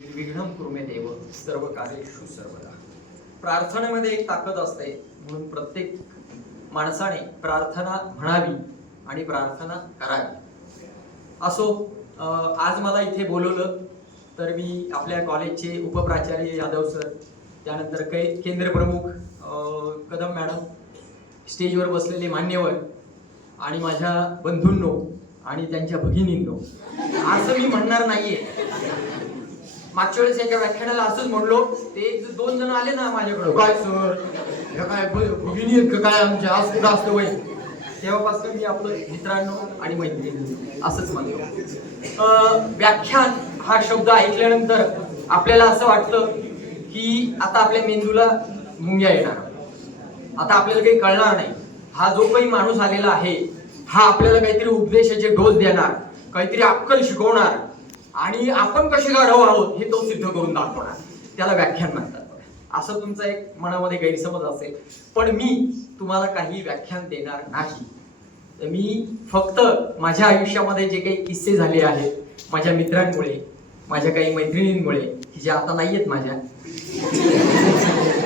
विघ्नं कुरुमे देव सर्व कार्येषु सर्वदा. प्रार्थनेमध्ये एक ताकद असते, म्हणून प्रत्येक माणसाने प्रार्थना म्हणावी आणि प्रार्थना करावी. असो, आज मला इथे बोलवलं तर मी आपल्या कॉलेजचे उपप्राचार्य यादव सर, त्यानंतर केंद्र प्रमुख कदम मॅडम, स्टेजवर बसलेले मान्यवर आणि माझ्या बंधूंनो आणि त्यांच्या भगिनींनो, असं मी म्हणणार नाहीये. मागच्या वेळेस एका व्याख्यानाला असंच म्हणलो, ते दोन जण आले ना माझ्याकडे, काय सर ह्या काय भगिनी आहेत का काय आमच्या, आज कुठं असतं वय. तेव्हापासून मी आपलं मित्रांनो आणि मैत्रिणी असंच म्हणतो. व्याख्यान हा शब्द ऐकल्यानंतर आपल्याला असं वाटतं की आता आपल्या मेंदूला मुंग्या येणार, आता आपल्याला काही कळणार नाही. हा जो काही माणूस आलेला आहे हा आपल्याला काहीतरी उपदेशाचे डोस देणार, काहीतरी अक्कल शिकवणार आणि आपण कसे गाढव आहोत हे तो सिद्ध करून दाखवणार. त्याला व्याख्यान म्हणतात. असं तुमचा एक मनामध्ये गैरसमज असेल, पण मी तुम्हाला काही व्याख्यान देणार नाही. मी फक्त माझ्या आयुष्यामध्ये जे काही किस्से झाले आहेत, माझ्या मित्रांमुळे, माझ्या काही मैत्रिणींमुळे, की ज्या आता नाहीयेत माझ्या,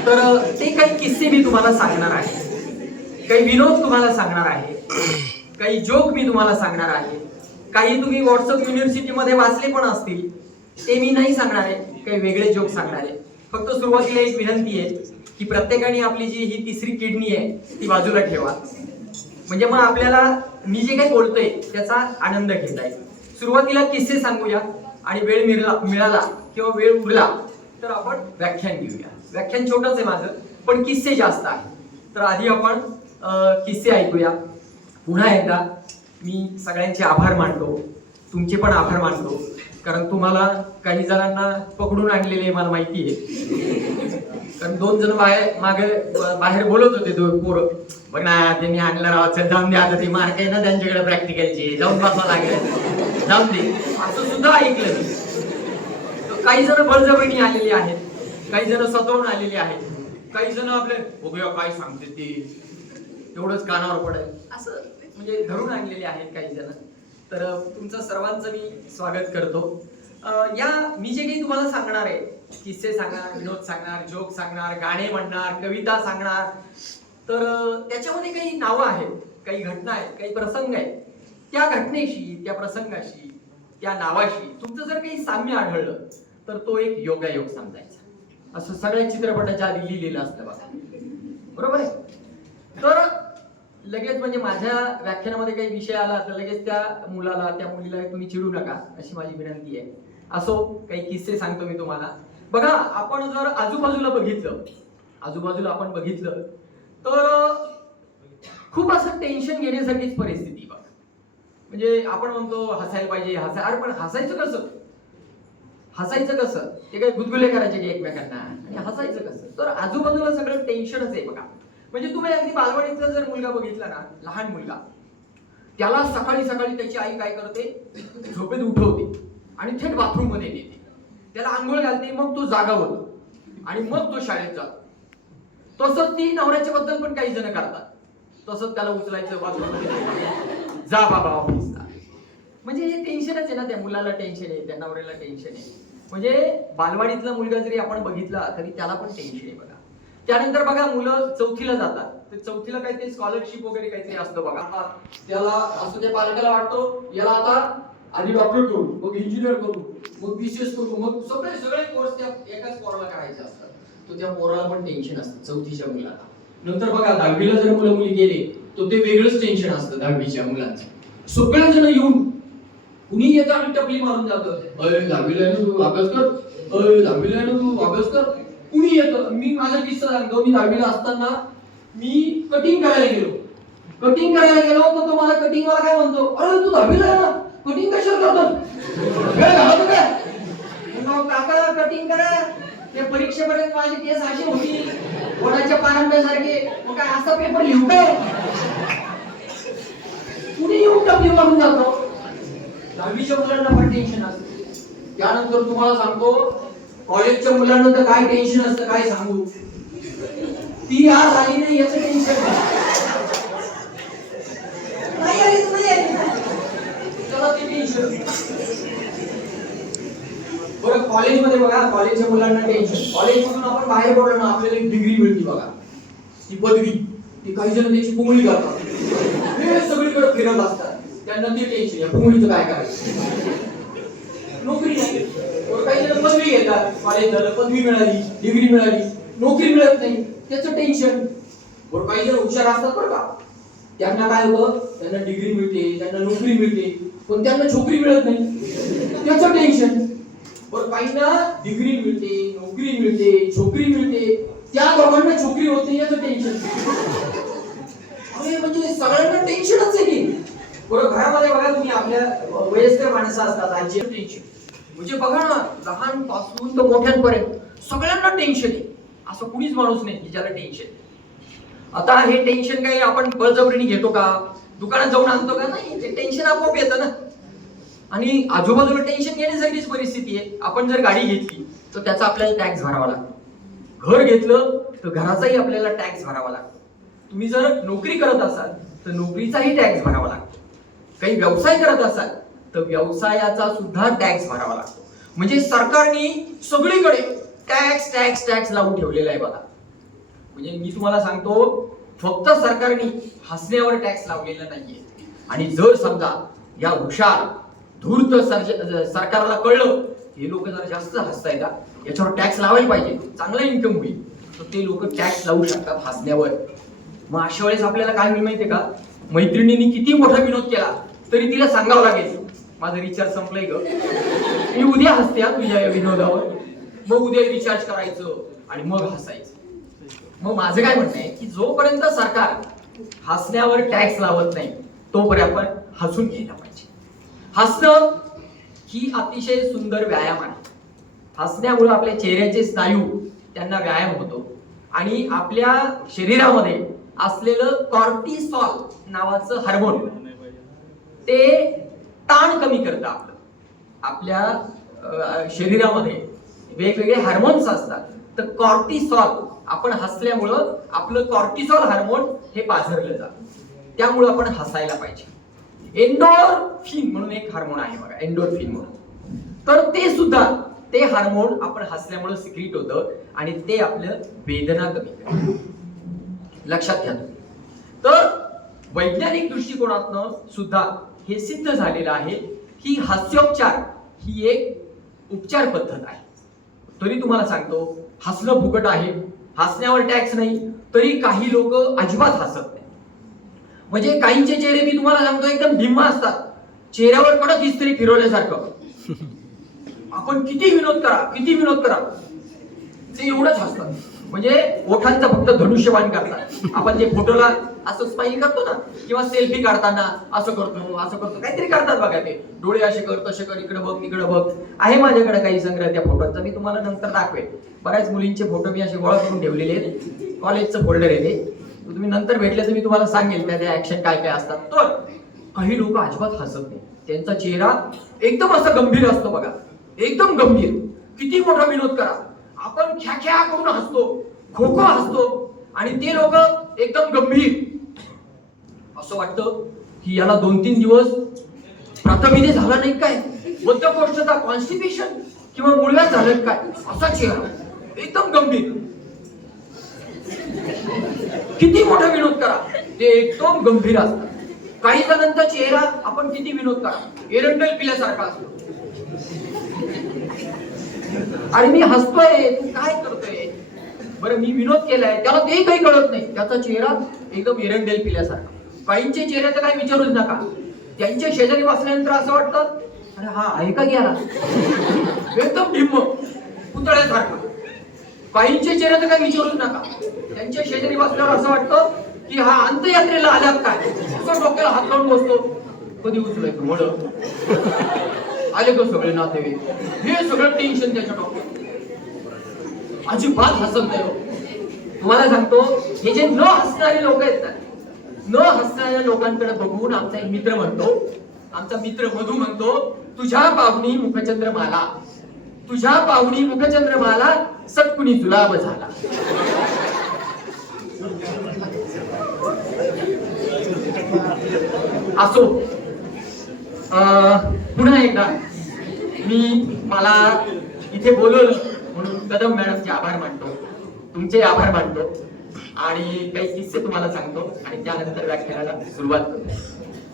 तर ते काही किस्से मी तुम्हाला सांगणार आहे. काही विनोद तुम्हाला सांगणार आहे, काही जोक मी तुम्हाला सांगणार आहे. काही तुम्ही व्हॉट्सअप युनिव्हर्सिटीमध्ये वाचले पण असतील, ते मी नाही सांगणार आहे. काही वेगळे जोक सांगणार आहे. फक्त सुरुवातीला एक विनंती आहे की प्रत्येकाने आपली जी ही तिसरी किडनी आहे ती बाजूला ठेवा, म्हणजे मग आपल्याला मी जे काही बोलतोय त्याचा आनंद घेता येईल. सुरुवातीला किस्से सांगूया आणि वेळ मिळाला किंवा वेळ उरला तर आपण व्याख्यान घेऊया. व्याख्यान छोटंच आहे माझं, पण किस्से जास्त आहे. तर आधी आपण किस्से ऐकूया. पुन्हा एकदा मी सगळ्यांचे आभार मानतो, तुमचे पण आभार मानतो, कारण तुम्हाला काही जणांना पकडून आणलेले मला माहिती आहे. कारण दोन जण बाहेर बोलत होते, दोन पोरं, बघ ना त्यांनी आणलं राहायचं, जाऊन दे आता, ते मार्क आहे ना त्यांच्याकडे प्रॅक्टिकलचे, जाऊन बसावं लागेल, जाऊन दे, असं सुद्धा ऐकलं मी. काही जण बळजबरीने आलेले आहेत, काही जण स्वतःहून आलेले आहेत, काही जण आपले बघूया काय सांगते ते एवढंच कानावर पडेल असं म्हणजे धरून आणलेले आहेत काही जण. तर तुमचं सर्वांचं मी स्वागत करतो. या मी जे काही तुम्हाला सांगणार आहे, किस्से सांगणार, विनोद सांगणार, जोक सांगणार, गाणे म्हणणार, कविता सांगणार, तर त्याच्यामध्ये काही नावं आहेत, काही घटना आहेत, काही प्रसंग आहेत. त्या घटनेशी, त्या प्रसंगाशी, त्या नावाशी तुमचं जर काही साम्य आढळलं तर तो एक योगायोग समजायचा. असं सगळ्या चित्रपटाच्या आधी लिहिलेलं असतं बघा, बरोबर आहे. तर लगेच म्हणजे माझ्या व्याख्यानामध्ये काही विषय आला तर लगेच त्या मुलाला, त्या मुलीला तुम्ही चिडू नका, अशी माझी विनंती आहे. असो, काही किस्से सांगतो मी तुम्हाला. बघा, आपण जर आजूबाजूला आपण बघितलं तर खूप असं टेन्शन घेण्यासारखीच परिस्थिती बघा. म्हणजे आपण म्हणतो हसायला पाहिजे, अरे पण हसायचं कसं? ते काही गुदगुले करायचे की एकमेकांना, आणि हसायचं कसं? तर आजूबाजूला सगळं टेन्शनच आहे बघा. म्हणजे तुम्ही अगदी बालवाडीतला जर मुलगा बघितला ना, लहान मुलगा, त्याला सकाळी सकाळी त्याची आई काय करते, झोपेत उठवते आणि थेट बाथरूम मध्ये नेते, त्याला आंघोळ घालते, मग तो जागा होतो आणि मग तो शाळेत जातो. तसंच ती नवऱ्याच्या बद्दल पण काही जण करतात, तसंच त्याला उचलायचं, बाथरूम मध्ये जा बाबा ऑफिसला. म्हणजे हे टेन्शनच आहे ना, त्या मुलाला टेन्शन आहे, त्या नवऱ्याला टेन्शन आहे. म्हणजे बालवाडीतला मुलगा जरी आपण बघितला तरी त्याला पण टेन्शन आहे बघा. त्यानंतर बघा, मुलं चौथीला जातात, तर चौथीला काहीतरी स्कॉलरशिप वगैरे काहीतरी असतं बघा. त्याला असं त्या पालकाला वाटतो, याला आता आधी डॉक्टर करू, मग इंजिनियर करू, मग बीसीएस करू, मग सगळे कोर्स त्या एकाच पोराला करायचे असतात. तो त्या पोराला पण टेन्शन असतं, चौथीच्या मुलाला. नंतर बघा, 10वीला जर मुलं मुली गेले तर ते वेगळंच टेन्शन असतं 10वीच्या मुलांचं. सगळे जण येऊन कुणी येतं आणि टपली मारून जातं, 10वीला आहे ना तू अभ्यास कर, 10वीला आहे ना तू अभ्यास कर. कुणी येतं. मी माझा किस्सा सांगतो. मी 10वीला असताना मी कटिंग करायला गेलो तर तो मला कटिंग वाला काय म्हणतो, अरे तू 10वीला आहे ना, कटिंग कशाला करतो काय? काका कटिंग करा. ते परीक्षेपर्यंत माझी केस अशी होती, कोणाच्या पारंब्यासारखे, मग काय असा पेपर लिहू काय? कुणी येऊन टपली मारून जातो. 10वीच्या मुलांना पण टेन्शन असतं. त्यानंतर तुम्हाला सांगतो, कॉलेजच्या मुलांना तर काय टेन्शन असतं काय सांगू. ती आज आली नाही याचं टेन्शन नाही आली, चला ती टेन्शन. बरं कॉलेजमध्ये बघा, कॉलेजच्या मुलांना टेन्शन, कॉलेजमधून आपण बाहेर पडलो ना आपल्याला एक डिग्री मिळते बघा, ती पदवी, ती काही जण त्याची पुंगळी करतात, हे सगळीकडे फिरत असतात, त्यांना ते टेन्शन, या पुंगळीचं काय करायचं, नोकरी नाही. काही जण पदवी घेतात, कॉलेज झालं, पदवी मिळाली, डिग्री मिळाली, नोकरी मिळत नाही, त्याचं टेन्शन. बरं काही जण हुशार असतात बरं का, त्यांना काय होतं, त्यांना डिग्री मिळते, त्यांना नोकरी मिळते, पण त्यांना छोकरी मिळत नाही, त्याचं टेन्शन. बरं काहींना डिग्री मिळते, नोकरी मिळते, छोकरी मिळते, त्या दोघांना छोकरी होत नाही, याचं टेन्शन. अरे म्हणजे सगळ्यांना टेन्शनच आहे की. बरं घरामध्ये बघा तुम्ही, आपल्या वयस्कर माणसं असतात, आजी, टेन्शन. म्हणजे बघा ना, लहानपासून तर मोठ्यांपर्यंत सगळ्यांना टेन्शन आहे, असं कुणीच माणूस नाही की ज्याला टेन्शन. आता हे टेन्शन काही आपण बळजबरीने घेतो का, दुकानात जाऊन आणतो का, नाही, ते टेन्शन आपोआप येतं ना. आणि आजूबाजूला टेन्शन घेण्यासाठीच परिस्थिती आहे. आपण जर गाडी घेतली तर त्याचा आपल्याला टॅक्स भरावा लागतो, घर घेतलं तर घराचाही आपल्याला टॅक्स भरावा लागतो, तुम्ही जर नोकरी करत असाल तर नोकरीचाही टॅक्स भरावा लागतो, काही व्यवसाय करत असाल तर व्यवसायाचा सुद्धा टॅक्स भरावा लागतो. म्हणजे सरकारने सगळीकडे टॅक्स टॅक्स टॅक्स लावून ठेवलेला आहे बघा. म्हणजे मी तुम्हाला सांगतो, फक्त सरकारने हसण्यावर टॅक्स लावलेला नाहीये. आणि जर समजा या हुशार धूर्त सरकारला कळलं हे लोक जरा जास्त हसताय का, याच्यावर टॅक्स लावायला पाहिजे, चांगला इन्कम होईल, तर ते लोक टॅक्स लावू शकतात हसण्यावर. मग अशा वेळेस आपल्याला काय होईल माहितीये का, मैत्रिणींनी किती मोठा विनोद केला तरी तिला सांगावं लागेल, माझं रिचार्ज संपलंय ग, मी उद्या हसते तुझ्या या विनोदावर. मग उद्या रिचार्ज करायचं आणि मग हसायचं. मग माझं काय म्हणणं आहे की जोपर्यंत सरकार हसण्यावर टॅक्स लावत नाही तोपर्यंत आपण हसून घ्यायला पाहिजे. हसणं ही अतिशय सुंदर व्यायाम आहे. हसण्यामुळे आपल्या चेहऱ्याचे स्नायू त्यांना व्यायाम होतो आणि आपल्या शरीरामध्ये असलेलं कॉर्टिसॉल नावाचं हार्मोन ते ताण कमी करतं. आपल्या शरीरामध्ये वेगवेगळे हार्मोन्स असतात, तर कॉर्टिसॉल आपण हसल्यामुळं आपलं कॉर्टिसॉल हार्मोन हे पाझरलं जातं, त्यामुळे आपण हसायला पाहिजे. एंडोर्फिन म्हणून एक हार्मोन आहे बघा, एंडोर्फिन म्हणून, तर ते सुद्धा ते हार्मोन आपण हसल्यामुळे सिक्रीट होतं आणि ते आपलं वेदना कमी करतं. लक्षात घ्या. तर वैज्ञानिक दृष्टिकोनातनं सुद्धा हे सिद्ध झालेलं आहे की हास्योपचार ही एक उपचार पद्धत आहे. तरी तुम्हाला सांगतो, हसणं फुकट आहे, हसण्यावर टॅक्स नाही, तरी काही लोक अजिबात हसत नाही. म्हणजे काहींचे चेहरे मी तुम्हाला सांगतो एकदम भिम्मा असतात, चेहऱ्यावर कडक इस्त्री फिरवल्यासारखं. आपण किती विनोद करा ते एवढंच हसतात. म्हणजे ओठांचा फक्त धनुष्यबाण करतात. आपण जे फोटोला असं स्माइल करतो ना, किंवा सेल्फी काढताना असं करतो काहीतरी करतात बघा, ते डोळे असे कर तसे कर, इकडे बघ तिकडे बघ. आहे माझ्याकडे काही संग्रह त्या फोटोचा, मी तुम्हाला नंतर दाखवेन. बऱ्याच मुलींचे फोटो मी असे गोळा करून ठेवलेले आहेत, कॉलेजचं फोल्डर आहे ते, तुम्ही नंतर भेटले तर मी तुम्हाला सांगेल त्या ऍक्शन काय काय असतात. तर काही लोक अजिबात हसत नाही, त्यांचा चेहरा एकदम असा गंभीर असतो बघा, एकदम गंभीर. किती मोठा विनोद करा, आपण ख्या ख्या करून हसतो, खो खो हसतो, आणि ते लोक एकदम गंभीर. असं वाटतं की याला 2-3 दिवस प्रथमिने झाला नाही काय, बद्धकोष्ठता, कॉन्स्टिपेशन किंवा मुळव्याध झालं काय, असा चेहरा एकदम गंभीर. किती मोठा विनोद करा ते एकदम गंभीर असतात. काही जणांचा चेहरा आपण किती विनोद करा एरंडल पिल्यासारखा असतो. आणि मी हसतोय, तू काय करतोय, बरं मी विनोद केलाय, त्याला ते काही कळत नाही, त्याचा चेहरा एकदम एरंडेल पिल्यासारखा. काहींचे चेहरे तर काही विचारूच नका, त्यांच्या शेजारी बसल्यानंतर असं वाटतं अरे हा आहे का गेला, एकदम भिम्म पुतळ्यासारखा. काहींचे चेहरे तर काही विचारूच नका, त्यांच्या शेजारी बसल्यावर असं वाटतं की हा अंत्ययात्रेला आल्यात काय, असं डोक्याला हात लावून बसतो. कधी उचलायचं मुळ आले तो सगळे नातेवाईक, हे सगळं टेन्शन त्याच्या डोक्यात, अजिबात हसत नाही. तुम्हाला सांगतो, हे जे न हसणारे लोक आहेत ना, न हसणाऱ्या लोकांकडे बघून आमचा एक मित्र म्हणतो, आमचा मित्र मधू म्हणतो, तुझ्या पाहुणी मुखचंद्रमाला, तुझ्या पाहुणी मुखचंद्रमाला सटकुनी जुलाब झाला. असो, पुन्हा एकदा मला इथे बोलवलं म्हणून कदम मॅडमचे आभार मानतो, तुमचे आभार मानतो आणि काही किस्से तुम्हाला सांगतो आणि त्यानंतर व्याख्यानाला सुरुवात करतो.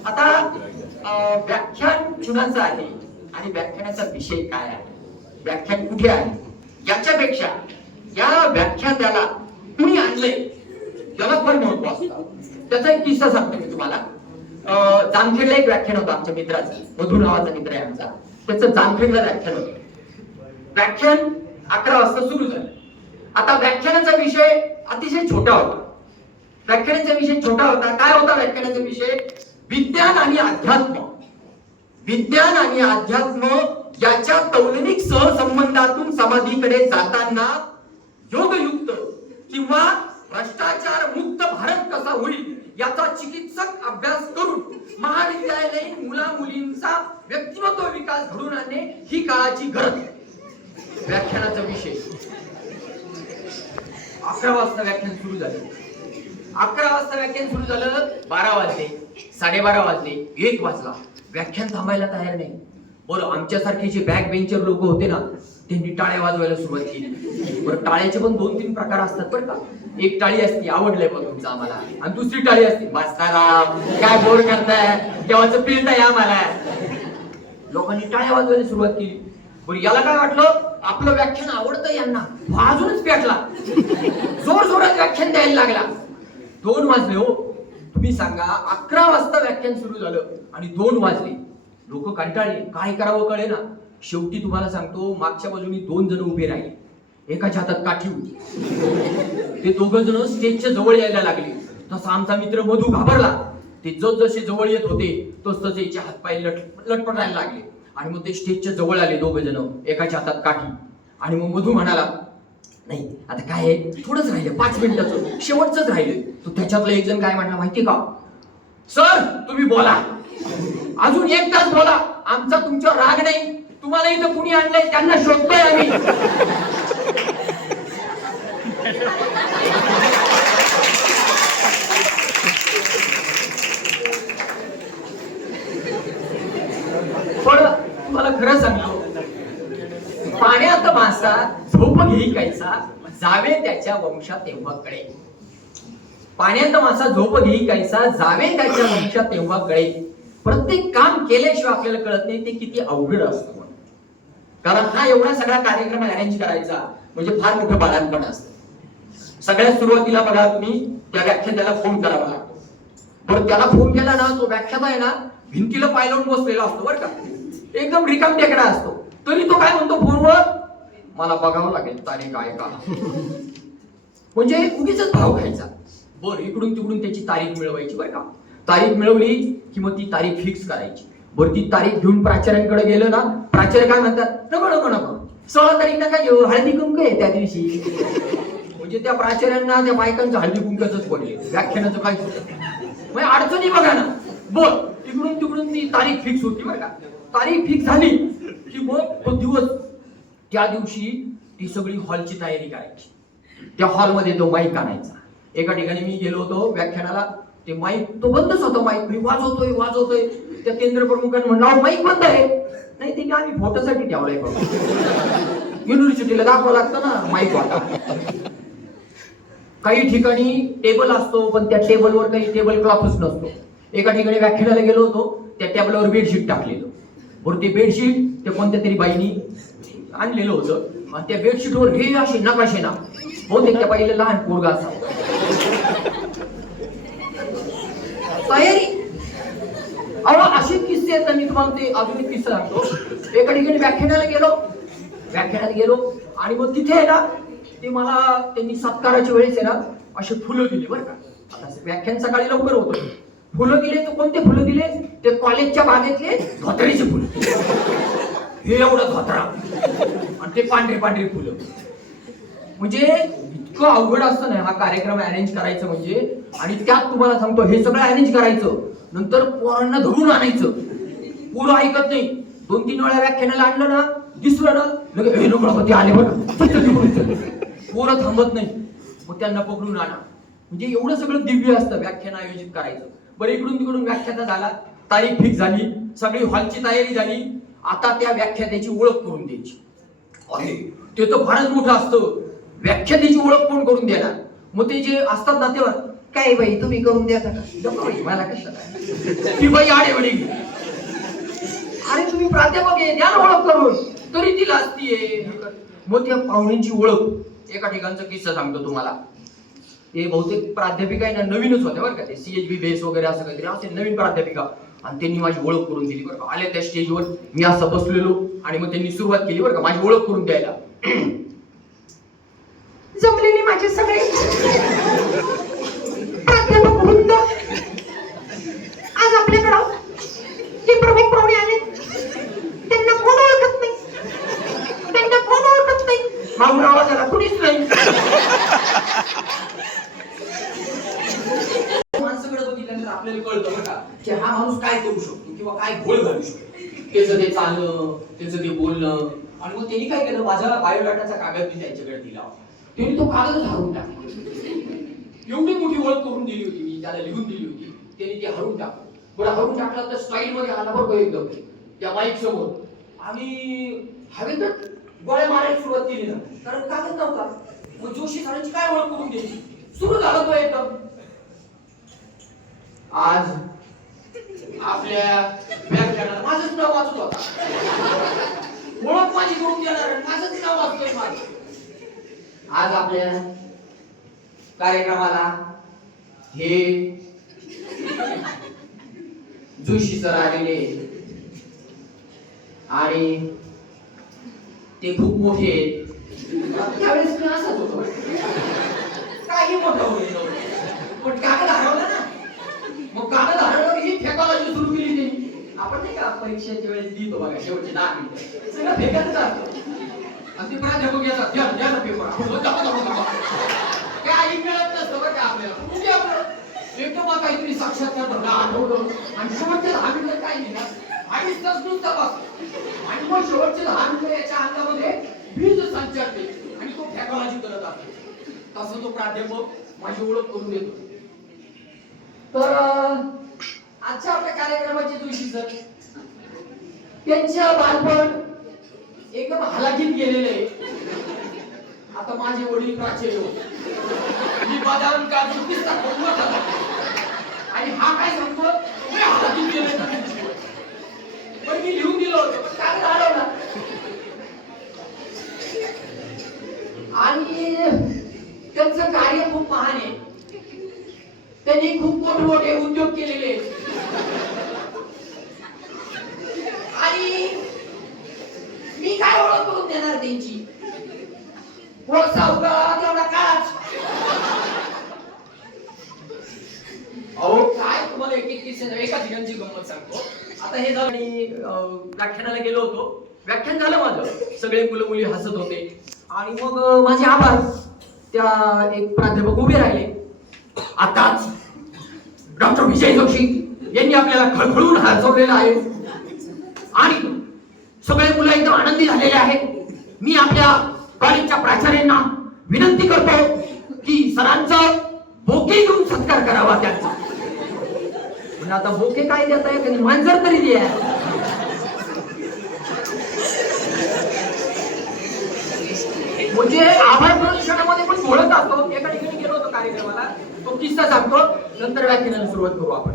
आता व्याख्यान कुणाचं आहे आणि व्याख्यानाचा विषय काय आहे, व्याख्यान कुठे आहे, याच्यापेक्षा या व्याख्यानाला कुणी आणलंय त्याला फार महत्व असतं. त्याचा एक किस्सा सांगतो मी तुम्हाला. जामखेडला एक व्याख्यान होतं आमच्या मित्राचं, मधु नावाचा मित्र आहे आमचा, त्याचं जामखेडला व्याख्यान होतं. व्याख्यान 11 वाजता सुरू झालं. आता व्याख्यानाचा विषय अतिशय छोटा होता. व्याख्यानाचा विषय छोटा होता. काय होता व्याख्यानाचा विषय? विज्ञान आणि अध्यात्म. विज्ञान आणि अध्यात्म याच्या तौलनिक सहसंबंधातून समाधीकडे जाताना योगयुक्त किंवा भ्रष्टाचार मुक्त भारत कसा होईल याचा चिकित्सक अभ्यास करून महाविद्यालयीन मुला मुलींचा व्यक्तिमत्व विकास घडवून आणणे ही काळाची गरज. व्याख्यानाचा विषय 11 वाजता व्याख्यान सुरू झालं. 11 वाजता व्याख्यान सुरू झालं, 12 वाजले, 12:30 वाजले, 1 वाजला, व्याख्यान थांबायला तयार नाही. बरं, आमच्यासारखे जे बॅक बेंचर लोक होते ना, त्यांनी टाळ्या वाजवायला सुरुवात केली. बरं, टाळ्याचे पण 2-3 प्रकार असतात बरं का. एक टाळी असते आवडलंय पण तुमचं आम्हाला, आणि दुसरी टाळी असते बसताना काय बोर करताय, देवाचं पिळताय आम्हाला. लोकांनी टाळ्या वाजवायला सुरुवात केली. बरं, याला काय वाटलं, आपलं व्याख्यान आवडतं यांना, अजूनच पेटला, जोर जोरात व्याख्यान द्यायला लागला. 2 वाजले हो. तुम्ही सांगा, 11 वाजता व्याख्यान सुरू झालं आणि 2 वाजले. लोक कंटाळले, काय करावं कळे ना. शेवटी तुम्हाला सांगतो, मागच्या बाजूनी 2 जण उभे राहिले, एकाच्या हातात काठी होती. ते 2 जण स्टेजच्या जवळ यायला लागले. तसा आमचा मित्र मधू घाबरला. ते जसे जवळ येत होते तसे याचे हातपाय लटपटायला लागले आणि मग ते स्टेजच्या जवळ आले 2 जण, एकाच्या हातात काठी. आणि मग मधू म्हणाला, नाही आता काय आहे, थोडंच राहिलं, 5 मिनिटाचं, शेवटचंच राहिलं. तो त्याच्यातला एक जण काय म्हणला माहिती का, सर तुम्ही बोला, अजून 1 तास बोला, आमचा तुमच्यावर राग नाही, तुम्हाला इथं कुणी आणलंय त्यांना शोधतोय आम्ही. पण तुम्हाला खरं सांगतो, पाण्यात मासा झोप घेई कैसा, जावे त्याच्या वंशात तेव्हा कळे. पाण्यात मासा झोप घेई कैसा, जावे त्याच्या वंशात तेव्हा कळे. प्रत्येक काम केल्याशिवाय आपल्याला कळत नाही ते किती अवघड असतं. कारण हा एवढा सगळा कार्यक्रम अरेंज करायचा म्हणजे फार मोठं बाळांपण असतं. सगळ्यात सुरुवातीला बघा, तुम्ही त्या व्याख्यात्याला फोन करावा लागतो. बरं, त्याला फोन केला ना, तो व्याख्याता आहे ना, भिंतीला पाय लावून बसलेला असतो बरं का, एकदम रिकाम टेकडा असतो. तरी तो काय म्हणतो फोनवर, मला बघावं लागेल तारीख आहे का, म्हणजे उगीच भाव खायचा. बरं, इकडून तिकडून त्याची तारीख मिळवायची बरं का. तारीख मिळवली की मग ती तारीख फिक्स करायची. बरं, ती तारीख घेऊन प्राचार्यांकडे गेलं ना, प्राचार्य काय म्हणतात, नको नको नको, 16 तारीख नका घेऊ, हळदी कुंकू आहे त्या दिवशी. म्हणजे त्या प्राचार्यांना त्या बायकांचं हळदी कुंकाच पडले, व्याख्यानाचं काय म्हणजे अडचणी बघा ना. बर, इकडून तिकडून ती तारीख फिक्स होती बरं का. तारीख फिक्स झाली की मग तो दिवस, त्या दिवशी ती सगळी हॉलची तयारी करायची. त्या हॉलमध्ये तो माईक आणायचा. एका ठिकाणी मी गेलो होतो व्याख्यानाला, ते माईक तो बंदच होता. माईक मी वाजवतोय. त्या केंद्र प्रमुखांनी म्हणलं, माईक बंद आहे. नाही, ते आम्ही फोटोसाठी ठेवलंय, युनिव्हर्सिटीला दाखवावं लागतं ना माईक वाटा. काही ठिकाणी टेबल असतो, पण त्या टेबलवर काही टेबल क्लॉथच नसतो. एका ठिकाणी व्याख्यानाला गेलो होतो, त्या टेबलवर बेडशीट टाकलेलं. बरं, ते बेडशीट ते कोणत्या तरी बाईनी आणलेलं होतं, आणि त्या बेडशीटवर हे असे नकाशे ना, बहुतेक त्या बाईला लहान पोरगा असावं. तयारी अहो, असे किस्से आहेत. मी तुम्हाला ते अजून एक किस्सा सांगतो. एका ठिकाणी व्याख्यानाला गेलो आणि मग तिथे आहे ना, ते मला त्यांनी सत्काराच्या वेळेस आहे ना असे फुलं दिले बरं का. आता व्याख्यान सकाळी लवकर होतं. फुलं दिले तर कोणते फुलं दिले, ते कॉलेजच्या बागेतले धोतरीचे फुलं. हे एवढं धोतरा आणि ते पांढरे फुलं. म्हणजे इतकं अवघड असतं ना हा कार्यक्रम अरेंज करायचं म्हणजे. आणि त्यात तुम्हाला सांगतो, हे सगळं अरेंज करायचं, नंतर पोरांना धरून आणायचं. पोरं ऐकत नाही. 2-3 वेळा व्याख्यानाला आणलं ना, दिसलं ना लगे हे नको ते आले बरं, पोरं थांबत नाही. मग त्यांना पकडून आणा. म्हणजे एवढं सगळं दिव्य असतं व्याख्यान आयोजित करायचं. बरं, इकडून तिकडून व्याख्याता झाला, तारीख फिक्स झाली, सगळी हॉलची तयारी झाली. आता त्या व्याख्यात्याची ओळख करून द्यायची. अरे ते तर फारच मोठं असतं. व्याख्यातेची ओळख कोण करून देणार? मग ते जे असतात ना तेव्हा, काय बाई तुम्ही करून देता का? गप्प बाई, मला कशाला? ती बाई आडेवडी, अरे तुम्ही प्राध्यापक आहे, द्या ना ओळख करून. तरी ती लाजतीये. मग त्या पाहुण्यांची ओळख, एका ठिकाणचा किस्सा सांगतो तुम्हाला. ते बहुतेक प्राध्यापिका आहे ना, नवीनच होत्या बरं का, ते CHB बेस वगैरे असं काहीतरी असे नवीन प्राध्यापिका. आणि त्यांनी माझी ओळख करून दिली बरं का. आल्या त्या स्टेजवर, मी असं बसलेलो आणि मग त्यांनी सुरुवात केली बरं का माझी ओळख करून द्यायला. जमलेली माझे सगळे प्राध्यापक वृंद, आज आपल्याकडं हे प्रमुख पाहुणे आले. त्यांना कोण ओळखत नाही, त्यांना कोण ओळखत नाही. मागून आवाज आला, कुणीच नाही. माणसाकडे बघितल्यानंतर आपल्याला कळतं बरं का की हा माणूस काय करू शकतो किंवा काय घोळ घालू शकतो. त्याचं ते चालणं, त्याचं ते बोलणं. आणि मग त्यांनी काय केलं, माझा बायोडाटाचा कागद मी त्यांच्याकडे दिला. त्यांनी तो कागदच हरवून टाकला. एवढी मोठी ओळख करून दिली होती मी, त्याला लिहून दिली होती, त्यांनी ते हरवून टाकलं. बरं हरवून टाकलं तर स्टाईल मध्ये आला बरोबर एकदम त्या माईक समोर. आम्ही हवेतच गोळ्या मारायला सुरुवात केली ना, कारण कागद नव्हता. मग जोशी सरांची काय ओळख करून द्यायची, सुरू झाला तो एकदम. आज आपल्या व्याख्यानात माझंच नाव वाचत होता. ओळख माझी करून देणार, माझंच नाव वाचतोय माझं. आज आपल्या कार्यक्रमाला हे जोशी सर आलेले आणि ते खूप मोठे आहेत. त्यावेळेस मी असाच होतो, काही मोठा होईल पण कागद हरवला ना. मग कागद हरवलं ही फेकायला सुरू केली त्यांनी. आपण नाही का परीक्षेच्या वेळेस लिहितो बघा, शेवटचे 10 मिनिटं सगळं फेकायचं असतं. आणि ते प्राध्यापक येतात, द्या द्या ना पेपर. काही मिळत नसतं बरं का आपल्याला. एकदम काहीतरी साक्षात्कार बघा आठवलं आणि शेवटचे 10 मिनिटं काय नाही ना, 2.5 तास नुसता बस. आणि मग शेवटचे 10 मिनिटं याच्या अंगामध्ये बीज संचारते आणि तो फेकायची करत असतो. तसं तो प्राध्यापक माझी ओळख करून देतो. तर आजच्या आपल्या कार्यक्रमाचे जोशी सर, त्यांच्या बालपण एकदम हलाखीत गेलेले आहे. आता माझे वडील प्राचार्य होते, मी बदाम काजू पिस्ता खाऊन मोठा झालो. आणि हा काय सांगतो, मी हलाखीत गेले. पण मी लिहून दिलं होतं, पण कागद हरवला. आणि त्यांचं कार्य खूप महान आहे. त्यांनी खूप मोठमोठे उद्योग केलेले. आणि मी काय ओळख करून देणार त्यांची? तेवढा काच. अहो काय तुम्हाला एक किस्से एका ठिकाणची गंमत सांगतो. आता हे झालं आणि व्याख्यानाला गेलो होतो. व्याख्यान झालं माझं, सगळे मुलं मुली हसत होते. आणि मग माझे आभार, त्या एक प्राध्यापक उभे राहिले. आताच डॉक्टर विजय जोशी यांनी आपल्याला खळखळून हसवलेलं आहे आणि सगळे मुलं एकदम आनंदी झालेले आहेत. मी आपल्या कॉलेजच्या प्राचार्यांना विनंती करतो की सरांचा बोके घेऊन सत्कार करावा त्यांचा. म्हणजे आता बोके काय देता येईल, मांजर तरी द्या. म्हणजे आभार प्रदर्शनामध्ये पण बोलत असतो. एका ठिकाणी गेलो होतो कार्यक्रमाला, तो किस्सा सांगतो, नंतर व्याख्यानाला सुरुवात करू आपण.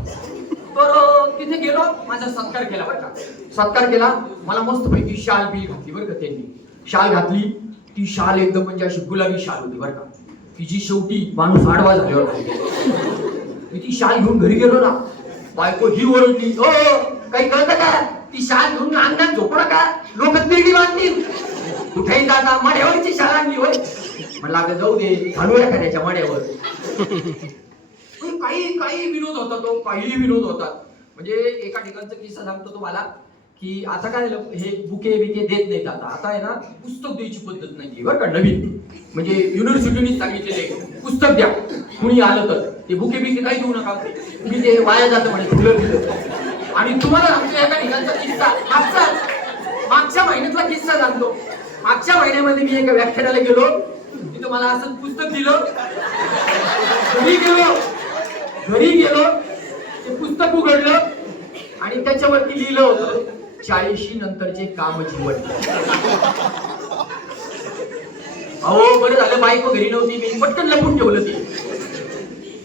तर तिथे गेलो, माझा सत्कार केला बरं का. सत्कार केला, मला मस्त पैकी शाल बी घातली बरं का. त्यांनी शाल घातली. ती शाल एकदम म्हणजे अशी गुलाबी शाल होती बरं का. तिची शेवटी माणूस आडवा झाल्यावर मी ती शाल घेऊन घरी गेलो ना, बायको ही ओरडली, ओ काही कळतं का, ती शाल घेऊन अंगणात झोपू नका, लोक तिरडी बांधतील. कुठेही जाता माड्यावरची शाल आणली होय. म्हणलं अगं जाऊ दे, घालू एखाद्याच्या माड्यावर. काही काही विनोद होता तो, काही विनोद होतात. म्हणजे एका ठिकाणचा किस्सा सांगतो तुम्हाला की आता काय झालं, हे बुके बिके देत नाहीत. आता आहे ना पुस्तक द्यायची पद्धत नाही बरं का, नवीन. म्हणजे युनिव्हर्सिटीने सांगितलेले पुस्तक द्या, कुणी आलं तर. ते बुके बिके काही देऊ नका, मी ते वाया जातं म्हणे, फुलं दिलं. आणि तुम्हाला आमच्या एका ठिकाणचा किस्सा, मागच्या महिन्यातला किस्सा सांगतो. मागच्या महिन्यामध्ये मी एका व्याख्यानाला गेलो, तिथं मला असं पुस्तक दिलं. घरी गेलो, ते पुस्तक उघडलं आणि त्याच्यावरती लिहिलं होतं 40 नंतरचे काम जीवन. अहो बरं झालं बायको घरी नव्हती, मी पटकन लपून ठेवलं ती.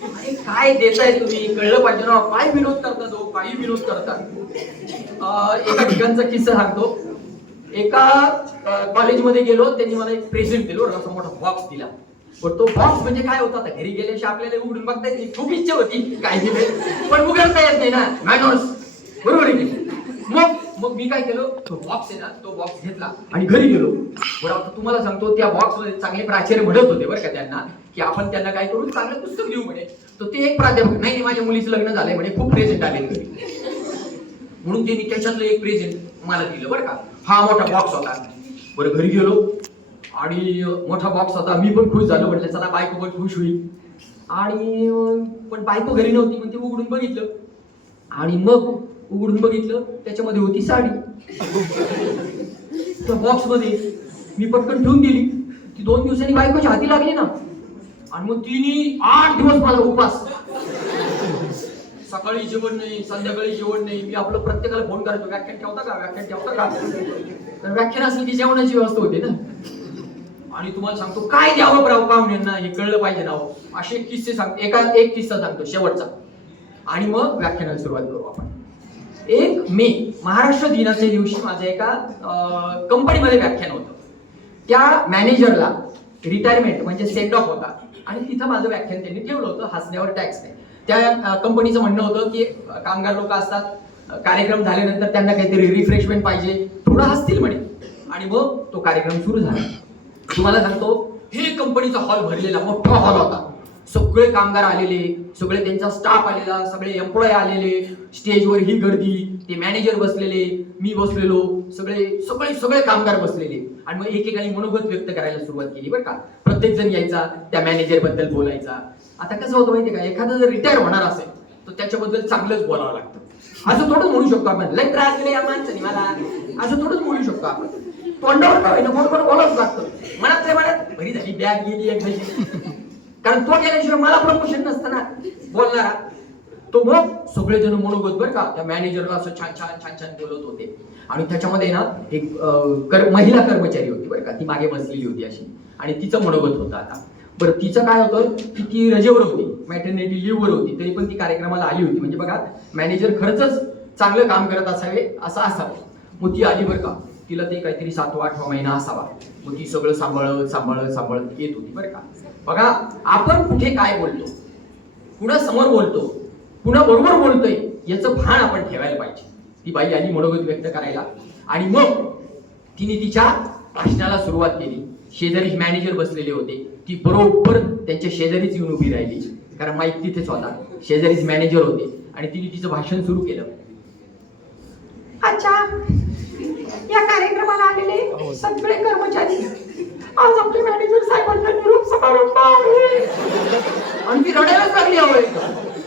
अरे काय देताय तुम्ही, कळलं पाहिजे ना. काय विनोद करतात हो, काही विनोद करतात. एका ठिकाणचा किस्सा सांगतो. एका कॉलेजमध्ये गेलो, त्यांनी मला एक प्रेझेंट दिलं, असा मोठा बॉक्स दिला. पण तो बॉक्स म्हणजे काय होता, घरी गेल्याशी आपल्याला उघडून बघता येत नाही. खूप इच्छा होती काय दिले, पण उघडता येत नाही ना, मॅनर्स, बरोबर आहे की. मग मी काय केलं, तो बॉक्स आहे ना, तो बॉक्स घेतला आणि घरी गेलो. बरं आता तुम्हाला सांगतो, त्या बॉक्स मध्ये चांगले प्राचार्य म्हणत होते बरं का त्यांना, की आपण त्यांना काय करू, चांगलं पुस्तक देऊ म्हणे. तर ते एक प्राध्यापक, नाही माझ्या मुलीचं लग्न झालंय म्हणे, खूप प्रेझेंट आले घरी, म्हणून त्यांनी त्याच्यातलं एक प्रेझेंट मला दिलं बरं का. हा मोठा बॉक्स होता. बरं घरी गेलो आणि मोठा बॉक्स होता, मी पण खुश झालो, म्हटलं चला बायको पण खुश होईल. आणि पण बायको घरी नव्हती, पण ते उघडून बघितलं आणि मग उघडून बघितलं, त्याच्यामध्ये होती साडी. त्या बॉक्स मध्ये मी पटकन ठेवून दिली. ती 2 दिवसांनी बायकोच्या हाती लागली ना, आणि मग तिने 8 दिवस मला उपास. सकाळी जेवण नाही, संध्याकाळी जेवण नाही. मी आपलं प्रत्येकाला फोन करायचो, व्याख्यान ठेवता का, व्याख्यान ठेवता का. तर व्याख्यान असेल की जेवणाची व्यवस्था होती ना. आणि तुम्हाला सांगतो, काय द्यावं बरं पाहुण्यांना हे कळलं पाहिजे ना. असे किस्से सांगतो, एक किस्सा सांगतो शेवटचा, आणि मग व्याख्यानाला सुरुवात करू आपण. 1 मे महाराष्ट्र दिनाच्या दिवशी माझ्या एका कंपनीमध्ये व्याख्यान होतं. त्या मॅनेजरला रिटायरमेंट म्हणजे सेंड ऑफ होता, आणि तिथं माझं व्याख्यान त्यांनी ठेवलं होतं, हसण्यावर टॅक्स नाही. त्या कंपनीचं म्हणणं होतं की कामगार लोक असतात, कार्यक्रम झाल्यानंतर त्यांना काहीतरी रिफ्रेशमेंट पाहिजे, थोडं हसतील म्हणे. आणि मग तो कार्यक्रम सुरू झाला. तुम्हाला सांगतो, हे कंपनीचा हॉल भरलेला मोठा हॉल होता. सगळे कामगार आलेले, सगळे त्यांचा स्टाफ आलेला, सगळे एम्प्लॉय आलेले, स्टेजवर ही गर्दी, ते मॅनेजर बसलेले, मी बसलेलो, सगळे सगळे सगळे कामगार बसलेले. आणि मग एकेकाने मनोगत व्यक्त करायला सुरुवात केली बरं का. प्रत्येक जण यायचा, त्या मॅनेजर बद्दल बोलायचा. आता कसं होतं माहितीये का, एखादा जर रिटायर होणार असेल तर त्याच्याबद्दल चांगलंच बोलावं लागतं. असं थोडंच म्हणू शकतो आपण, लय त्रास दिले या माणसाने मला, असं थोडंच बोलू शकतो आपण. तोंडावर काय ना, कोण बोलावंच लागतं. मनात बरी झाली बॅग गेली एकदाची, कारण तो गेल्याशिवाय मला प्रमोशन नसतं ना बोलणारा. तो मग सगळेजण मनोगत बरं का, त्या मॅनेजरला असं छान छान छान छान बोलत होते. आणि त्याच्यामध्ये ना एक महिला कर्मचारी होती बरं का, ती मागे बसलेली होती अशी, आणि तिचं मनोगत होतं. आता बरं तिचं काय होतं की ती रजेवर होती, मॅटर्निटी लिव्हवर होती, तरी पण ती कार्यक्रमाला आली होती. म्हणजे बघा, मॅनेजर खरंच चांगलं काम करत असावे असं असावं. मग ती आली बरं का, तिला ते काहीतरी 7वा-8वा महिना असावा. मग ती सगळं सांभाळत येत होती बरं का. बघा, आपण कुठे काय बोलतो, कुणा समोर बोलतो, कुणा बरोबर बोलतोय, याचं भान आपण ठेवायला पाहिजे. ती बाई आली मनोगत व्यक्त करायला, आणि मग तिने तिच्या भाषणाला सुरुवात केली. शेजारी मॅनेजर बसलेले होते, ती बरोबर त्यांच्या शेजारीच येऊन उभी राहिली, कारण माईक तिथेच होता, शेजारीच मॅनेजर होते. आणि तिने तिचं भाषण सुरू केलं. अच्छा, या कार्यक्रमाला आलेले सगळे कर्मचारी, आज आपले मॅनेजर साहेबांना निरोप समारंभ आहे. आणि ती रडायलाच लागली. हवंय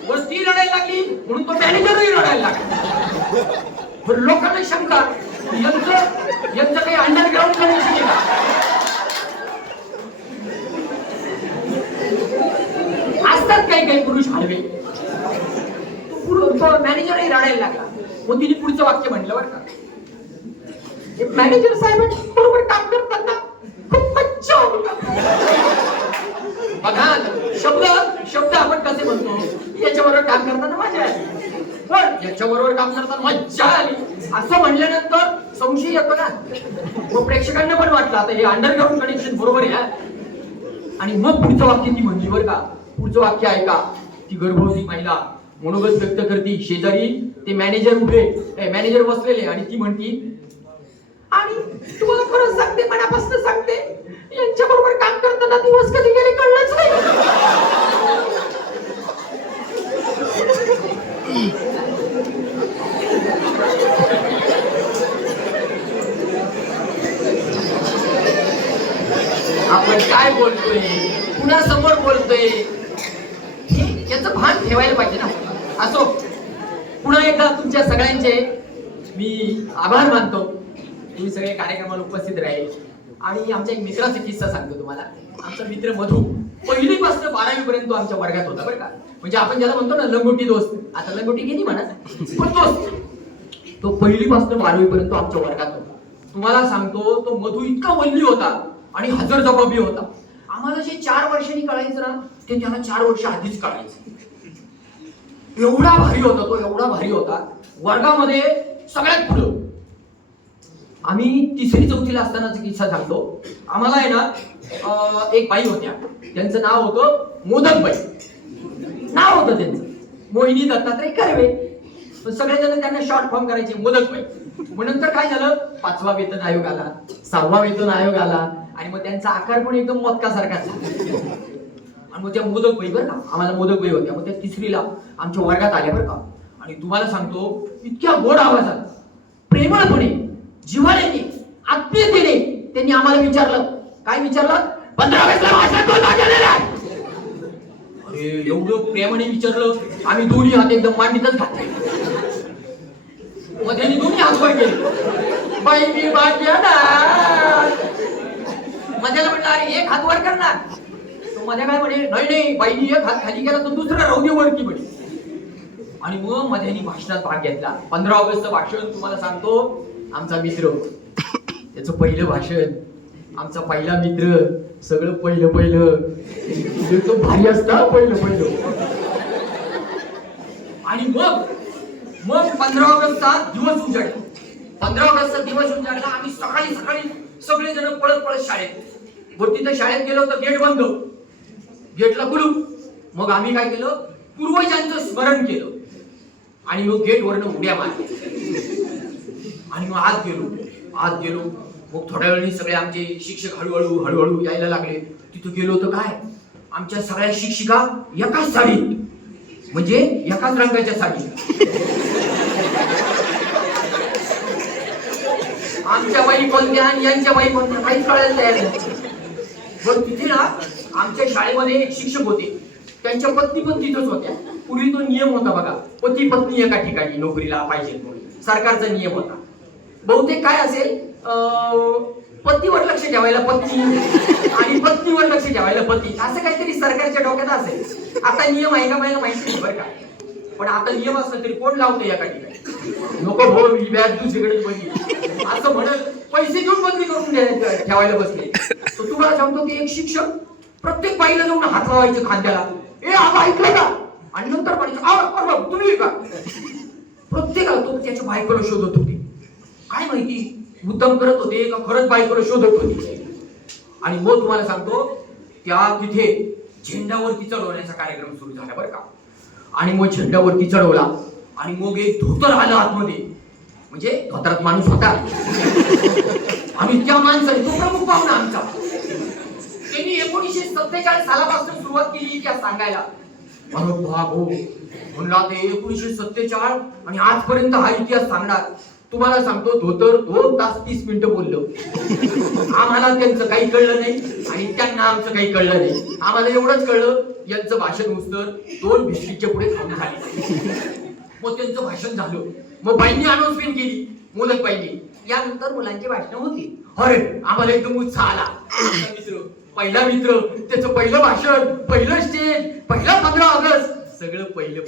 बस, ती रडायला लागली म्हणून तो मॅनेजरही रडायला लागला. पण लोकांना शंका, यांचं काही अंडरग्राऊंड कनेक्शन आहे का. असतात काही पुरुष हलवे. तो मॅनेजरही रडायला लागला. मग तिने पुढचं वाक्य म्हटलं बरं का, मॅनेजर साहेबांबरोबर काम करताना खूप मज्जा होती. बघा, शब्द आपण कसे म्हणतो, याच्याबरोबर काम करताना मजा आली, पण याच्याबरोबर काम करताना मज्जा आली असं म्हणल्यानंतर संशय येतो ना. मग प्रेक्षकांना पण वाटलं आता हे अंडरग्राऊंड कनेक्शन बरोबर आहे. आणि मग पुढचं वाक्य ती म्हणली बरं का. पुढचं वाक्य ऐका. ती गर्भवती महिला मनोगत व्यक्त करती, शेजारी ते मॅनेजर बसलेले, आणि ती म्हणती, आणि तुम्हाला खरंच सांगते, मनापासून सांगते, यांच्या बरोबर काम करताना दिवस कधी गेले कळलंच नाही. आपण काय बोलतोय, कुणासमोर बोलतोय, याचं भान ठेवायला पाहिजे ना. असो, पुन्हा एकदा तुमच्या सगळ्यांचे मी आभार मानतो. तुम्ही सगळे कार्यक्रमाला उपस्थित राहील. आणि आमच्या एक मित्राचा किस्सा सांगतो तुम्हाला. आमचा मित्र मधू पहिलीपासून 12वी पर्यंत आमच्या वर्गात होता बरं का. म्हणजे आपण ज्याला म्हणतो ना लंगोटी दोस्त, आता लंगोटी गेली म्हणा, पण दोस्त, तो पहिलीपासून 12वी पर्यंत आमच्या वर्गात होता. तुम्हाला सांगतो, तो मधू इतका वल्ली होता आणि हजरजबाबी होता. आम्हाला जे 4 वर्षांनी कळायचं ना ते त्यांना 4 वर्ष आधीच कळायचं. एवढा भारी होता तो, एवढा भारी होता. वर्गामध्ये सगळ्यात पुढं. आम्ही 3री-4थीला असतानाचा किस्सा सांगतो. आम्हाला आहे ना एक बाई होत्या, त्यांचं नाव होतं मोदकबाई. नाव होतं त्यांचं मोहिनी दत्तात्रय कर्वे. सगळेजण त्यांना शॉर्ट फॉर्म करायचे मोदकबाई. मग नंतर काय झालं, 5वा वेतन आयोग आला, 6वा वेतन आयोग आला आणि मग त्यांचा आकार पण एकदम मोदकासारखा झाला. आणि मग त्या मोदकबाई बरं का, आम्हाला मोदकबाई होत्या. मग त्या 3रीला आमच्या वर्गात आल्या बरं का. आणि तुम्हाला सांगतो इतक्या गोड आवाजात, प्रेमळपणे, जिव्हाळ्याने, आत्मीयतेने त्यांनी आम्हाला विचारलं. काय विचारलं? 15 ऑगस्टला भाषण कोण केलेलं आहे? अरे एवढं प्रेमाने विचारलं, आम्ही दोन्ही हात एकदम मांडीतच घातले. मग त्यांनी दोन्ही हात वर केले. बाई मी बाकी ना मध्याला म्हटलं अरे एक हात वर करणार. तो मध्ये काय म्हणे, नाही नाही बाईनी एक हात खाली केला तर दुसरा राहू दे वरती म्हणे. आणि मग मध्यानी भाषणात भाग घेतला. 15 ऑगस्टचं भाषण तुम्हाला सांगतो. आमचा मित्र, त्याचं पहिलं भाषण, आमचा पहिला मित्र, सगळं पहिलं तो भारी असता पहिलं. आणि मग 15 ऑगस्टचा दिवस उजाडला. 15 ऑगस्टचा दिवस उजाडला. आम्ही सकाळी सगळेजण पळत शाळेत. वरती तर शाळेत गेलो तर गेट बंद, गेटला कुलूप. मग आम्ही काय केलं, पूर्वजांचं स्मरण केलं आणि मग गेट वरनं उड्या मारल्या. आणि मग आत गेलो. मग थोड्या वेळाने सगळे आमचे शिक्षक हळूहळू यायला लागले. तिथं गेलो तर काय, आमच्या सगळ्या शिक्षिका एकाच साडीत, म्हणजे एकाच रंगाच्या साडीत. आमच्या बाई कोणत्या आणि यांच्या बाई कोणत्या काहीच कळायला तयार नाही. पण तिथे ना आमच्या शाळेमध्ये एक शिक्षक होते, त्यांच्या पत्नी पण तिथंच होत्या. पूर्वी तो नियम होता बघा, पती पत्नी एका ठिकाणी नोकरीला पाहिजे म्हणून सरकारचा नियम होता. बहुतेक काय असेल, पतीवर लक्ष ठेवायला पत्नी आणि पत्नीवर लक्ष ठेवायला पती, असं काहीतरी सरकारच्या डोक्यात असेल. आता नियम आहे का मला माहिती नाही बरं का, पण आता नियम असला तरी कोण लावतो एका ठिकाणी. नको भाऊ ही बॅग दुसरीकडे बघली असं म्हणत पैसे घेऊन बदली करून ठेवायला बसले. तर तुम्हाला सांगतो की एक शिक्षक प्रत्येक बाईला जाऊन हात लावायचे खांद्याला, ए आबा ऐकलं का, आणि नंतर म्हणायचं तुम्ही का. प्रत्येकाला तो त्याच्या बायकोला शोधत होते. काय माहिती मुद्दाम करत होते का खरंच बायकोला शोधत होते. आणि मग तुम्हाला सांगतो त्या तिथे झेंडावरती चढवण्याचा कार्यक्रम सुरू झाला बरं का. आणि मग झेंडावरती चढवला आणि मग एक धोतर आलं आतमध्ये, म्हणजे धोतरात माणूस होता. आणि त्या माणसाने, तो प्रमुख पाहुणा आमचा, त्यांनी 1947 सालापासून सुरुवात केली त्या सांगायला. म्हणून भागो म्हणला ते 1947 आणि आजपर्यंत हा इतिहास सांगणार. तुम्हाला सांगतो धोतर 2 तास 30 मिनिटं बोललो. आम्हाला त्यांचं काही कळलं नाही आणि त्यांना आमचं काही कळलं नाही. आम्हाला एवढंच कळलं, यांचं भाषण उस्तर 2 भिस्कीच्या पुढे थांबून झाले. मग त्यांचं भाषण झालं. मग बाईंनी अनाउन्समेंट केली, मोदक बाईंनी, यानंतर मुलांची भाषण होती. अरे आम्हाला एकदम उत्साह आला. पहिला मित्र, त्याचं पहिलं भाषण, पहिलं स्टेज, पहिला 15 ऑगस्ट, सगळं पहिलं.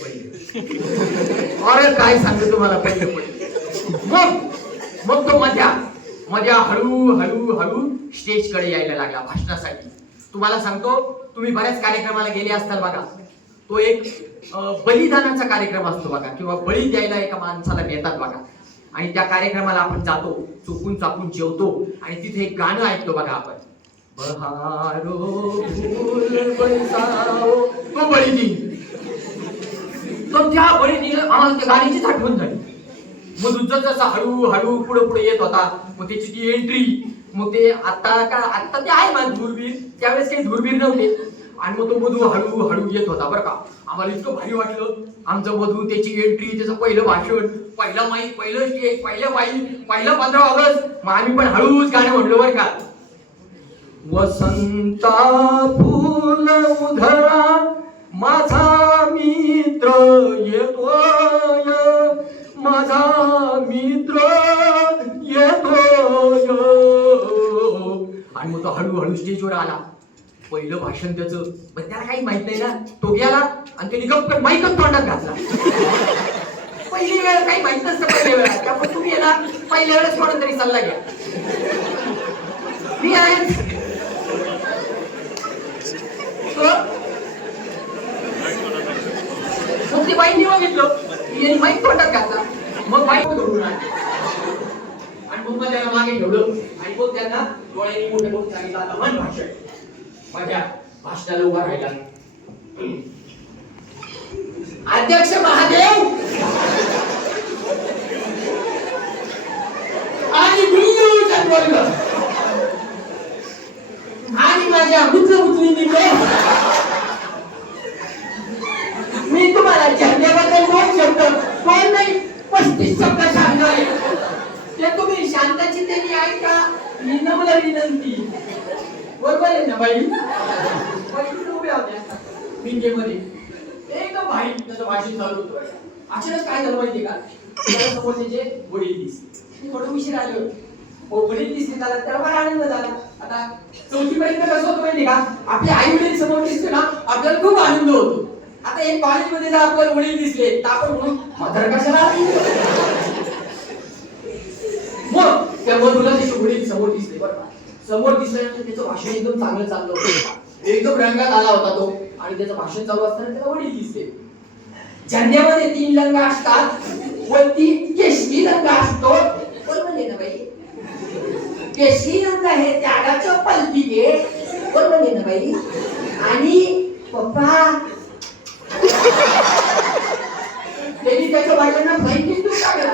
अरे काय सांगतो तुम्हाला, पहिलं. मग तो मध्या हळू स्टेज कडे यायला लागला भाषणासाठी. तुम्हाला सांगतो, तुम्ही बऱ्याच कार्यक्रमाला गेले असताल बघा. तो एक बलिदानाचा कार्यक्रम असतो बघा, किंवा बळी द्यायला एका माणसाला नेतात बघा. आणि त्या कार्यक्रमाला आपण जातो, चुकून चाकून जेवतो आणि तिथे एक गाणं ऐकतो बघा आपण, बहारो फूल बरसाओ, तो बळीदिन. तर त्या बळीदिन आम्हाला त्या गाण्याचीच आठवण झाली. मग जसं हळू पुढे येत होता, मग त्याची ती एंट्री. मग ते आता ते आहे ना दूरबीर, त्यावेळेस काही दूरबीर नव्हते. आणि मग तो मधू हळू येत होता बरं का. आम्हाला इतकं भारी वाटलं. आमचं मधू, त्याची एंट्री, त्याचं पहिलं भाषण, पहिला माईक, पहिलं स्टेज, पहिलं माईक, पहिलं 15 ऑगस्ट. मग आम्ही पण हळूच गाणं म्हणलो बरं का. वसंता फूल उधळा माझा मित्र येतोय, माझा मित्र येतोय. आणि मग तो हळू स्टेजवर आला. पहिलं भाषण त्याचं, पण त्याला काही माहित नाही ना. तो गेला आणि त्याने गप्प माईकच तोंडात घातला. पहिली वेळ काही माहित नसतं पहिल्या वेळा, त्यामुळे तुम्ही ना पहिल्या वेळेस म्हणून तरी सल्ला घ्या. मी आहे त्यांनी माईक तोंडात घातला. मग माईक घडून आणले आणि मग त्याला मागे ठेवलं आणि मग त्यांना डोळ्यांनी मोठे मोठे सांगितलं, आता मन भाषण. माझ्या भाषणाला उभा राहिला. अध्यक्ष महादेव आणि गुरुचा वर्ग आणि माझ्या मित्र-मैत्रिणींनी मी तुम्हाला झेंड्याबद्दल 2 शब्द, 2 नाही 35 शब्द सांगणार आहे. ते तुम्ही शांतचित्तेने ऐका. ही नम्र विनंती. बरोबर आहे ना बाई? बाई उभ्या होत्या विंगेमध्ये. एकदम भाई त्याचं भाषण चालू होतं. अचानक काय झालं माहितीये का? त्याला समोर त्याचे वडील दिसले. थोडं उशीर आले होते. वडील दिसले त्याला फार आनंद झाला. आता 4थी पर्यंत कसं होतं माहितीये का? आपले आई वडील समोर दिसले ना आपल्याला खूप आनंद होतो. आता एक कॉलेजमध्ये जर आपल्याला वडील दिसले तर आपण म्हणून म्हातार कशाला? मग त्या मधुला त्याचे वडील समोर दिसले. बरं का? समोर दिसल्यानंतर त्याचं भाषण एकदम चांगलं चाललं होतं. एकदम रंगात आला होता तो आणि त्याचं भाषण चालू असताना त्याला वडील दिसले. झेंड्यामध्ये 3 रंग असतात. वरती केशरी रंग असतो. बरोबर आहे ना बाई? केशरी रंग आहे त्यागाचं प्रतीक आहे. बरोबर आहे ना बाई? आणि पप्पा त्यांनी त्याच्या बायकांना फ्लाईट देऊन टाकला.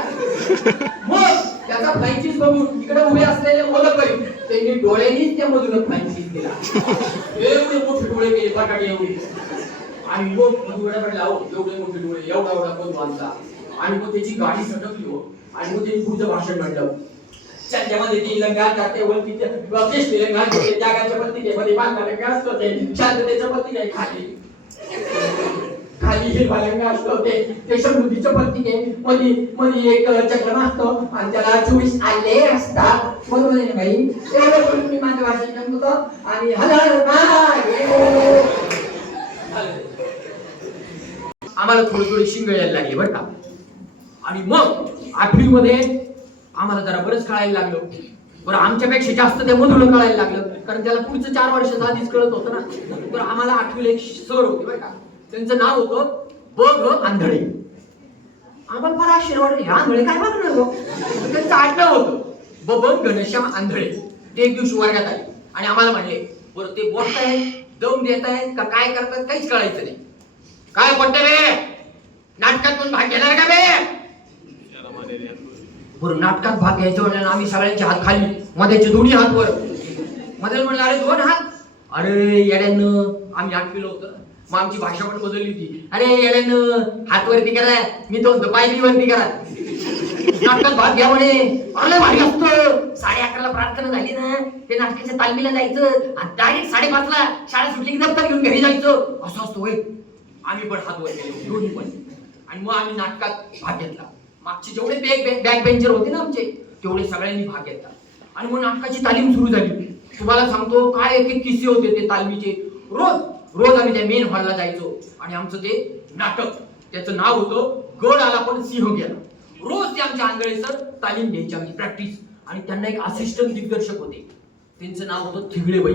मग त्याचा फ्लाईट बघून इकडे उभे असलेले मुलं बाई त्यांनी डोळ्यांनीच त्या मधून फ्लाईट दिला. एवढे मोठे डोळे केले बटाटे एवढे. आणि मग मधुकडे म्हटलं अहो एवढे मोठे डोळे एवढा एवढा कोण बांधला. आणि मग त्याची गाडी सटकली हो. आणि मग त्यांनी पुढचं भाषण म्हणलं. त्याच्यामध्ये 3 रंग असतात. ते वरती केशरी रंग असतो. त्यागाच्या प्रतीकेमध्ये बांधला रंग असतो. ते शांततेचं प्रतीक आहे. खाली हिरवा रंग असतो. ते समृद्धीचं प्रतीक आहे. मध्ये एक चक्र असतो आणि त्याला 24 आले असतात. बरोबर आहे ना बाई? एवढं करून मी माझं भाषण सांगतो आणि आम्हाला थोडी शिंग यायला लागली बरं का. आणि मग 8वी मध्ये आम्हाला जरा बरंच कळायला लागलं. बरं आमच्यापेक्षा जास्त त्या मधुला कळायला लागलं कारण त्याला पुढचं 4 वर्षाचं आधीच कळत होतं ना. तर आम्हाला 8वीला एक सर होते बरं का. त्यांचं नाव होतं ब आंधळे. आम्हाला फार आश्चर्य वाटलं ह्या आंधळे काय बघणार हो. त्यांचं आडनाव होतं ब घनश्याम आंधळे. ते एक दिवशी वर्गात आले आणि आम्हाला म्हणले बरं ते बोलतायत दम देत आहेत का काय करतात काहीच कळायचं नाही. काय बोलते रे नाटकात कोण भाग घेणार का बे? बरं नाटकात भाग घ्यायचं म्हणलं आम्ही सगळ्यांचे हात खाली मध्येचे दोन्ही हात वर. मध्ये म्हणलं अरे 2 हात. अरे येड्यानं आम्ही 8वीला होतं. मग आमची भाषा पण बदलली होती. अरे येड्यानं हात वरती करा. मी तो पायरी वरती करा. नाटकात भाग घ्या म्हणे. अरे भारी असतं. 11:30ला प्रार्थना झाली ना ते नाटकाच्या तालमीला जायचं आणि डायरेक्ट 5:30ला शाळा सुटली की दप्तर घेऊन घरी जायचं. असं असतं होय. आम्ही पण हात वर केले दोन्ही पण. आणि मग आम्ही नाटकात भाग घेतला. मागचे जेवढे बॅक बेंचर होते ना आमचे तेवढे सगळ्यांनी भाग घेतला. आणि मग नाटकाची तालीम सुरू झाली. तुम्हाला सांगतो काय एक किस्से होते ते तालमीचे. रोज आम्ही त्या मेन हॉलला जायचो आणि आमचं ते नाटक त्याचं नाव होतं गड आला पण सिंह गेला. रोज ते आमच्या आंधळे सर तालीम घ्यायची आमची प्रॅक्टिस. आणि त्यांना एक असिस्टंट दिग्दर्शक होते. त्यांचं नाव होतं थिगळेबाई.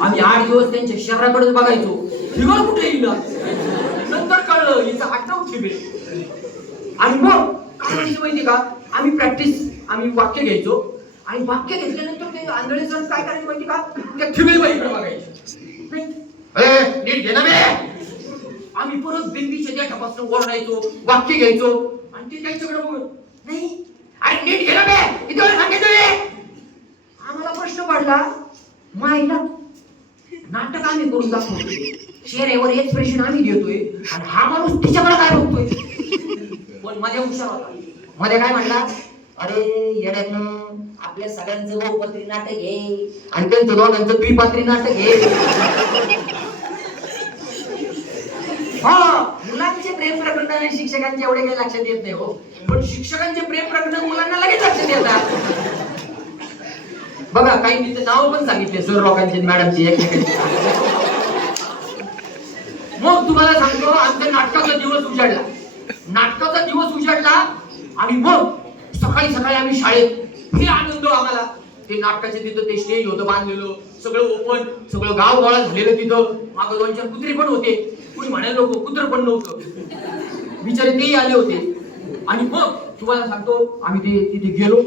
आम्ही 8 दिवस त्यांच्या शहराकडे बघायचो. थिगळ कुठे येईल नंतर कळलं हिचं आडनाव थिगळे. आणि मग काय व्हायचं माहिती का आम्ही वाक्य घ्यायचो आणि वाक्य घेतल्यानंतर ते आंधळे सर काय करायचं माहिती का त्या थिगळेबाईकडे बघायचे. नीट घे ना बे. आम्ही परत बिंबीच्या देठापासून ओरडायचो वाक्य घ्यायचो आणि ते त्यांच्याकडे बघून नाही अरे नीट घे ना बे इथे सांगायचं. आम्हाला प्रश्न पडला मायला नाटक आम्ही करून दाखवतोय चेहऱ्यावर एक्सप्रेशन आम्ही देतोय आणि हा माणूस तिच्याकडे काय बघतोय. पण मध्ये हुशार होता. मध्ये काय म्हणला अरे येड्यानं आपल्या सगळ्यांचं बहुपात्री नाटक घे आणि त्यांचं दोघांचं द्विपात्री नाटक घे. हा मुलांचे प्रेम प्रकरण शिक्षकांचे एवढे काही लक्षात येत नाही हो. पण शिक्षकांचे प्रेम प्रकरण मुलांना लगेच लक्षात येतात. बघा काही मी नाव पण सांगितले सर लोकांचे मॅडमचे एकमेकांचे. मग तुम्हाला सांगतो आमच्या नाटकाचा दिवस उजाडला आणि मग सकाळी आम्ही शाळेत हे आनंद आम्हाला ते नाटकाचे तिथं ते स्टेज होतं बांधलेलं सगळं ओपन सगळं गाव गोळा झालेलं. तिथं मागं 2-4 कुत्रे पण होते. कुणी म्हणायला नको कुत्र पण नव्हतं. बिचारे तेही आले होते. आणि मग तुम्हाला सांगतो आम्ही ते तिथे गेलो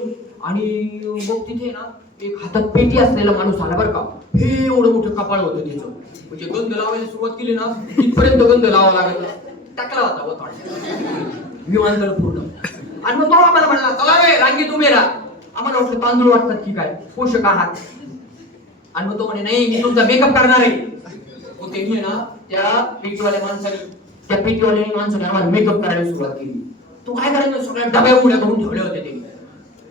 आणि मग तिथे ना एक हातात पेटी असलेला माणूस आला बरं का. हे एवढं मोठं कपाळ होतं त्याचं, म्हणजे गंध लावायला सुरुवात केली ना तिथपर्यंत गंध लावा लागला. टाकला होता वताड विमानतळ पूर्ण. आणि मग तो आम्हाला म्हणला चला रे रांगेत उभे राहा. आम्हाला वाटलं तांदूळ वाटतात की काय, पोषक आहात. आणि मग तो म्हणे नाही मी तुमचा मेकअप करणार आहे. मग त्यांनी आहे ना त्या पेटीवाल्या माणसाने आम्हाला मेकअप करायला सुरुवात केली. तो काय करायचा सगळ्या डब्या उड्या करून ठेवले होते ते.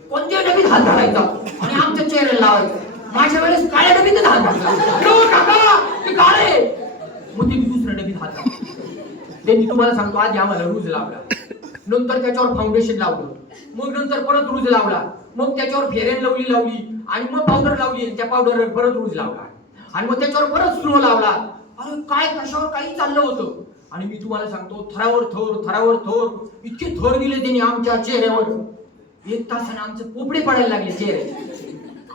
कोणत्या डबीत हात घालायचा आणि आमच्या चेहऱ्याला लावायचा. माझ्या वेळेस काळ्या डबीतच हात घातला. ते काळे. मग ते दुसऱ्या डबीत हात घातला. त्यांनी तुम्हाला सांगतो आधी आम्हाला रूज लावला, नंतर त्याच्यावर फाउंडेशन लावलं, मग नंतर परत रूज लावला, मग त्याच्यावर फेअर लवली लावली आणि मग पावडर लावली, त्या पावडरवर परत रूज लावला आणि मग त्याच्यावर परत स्लो लावला. अरे काय कशावर काही चाललं होतं. आणि मी तुम्हाला सांगतो थरावर थर इतके थर दिले त्यांनी आमच्या चेहऱ्यावर. 1 तासाने आमचे पोपडे पडायला लागले चेहरे.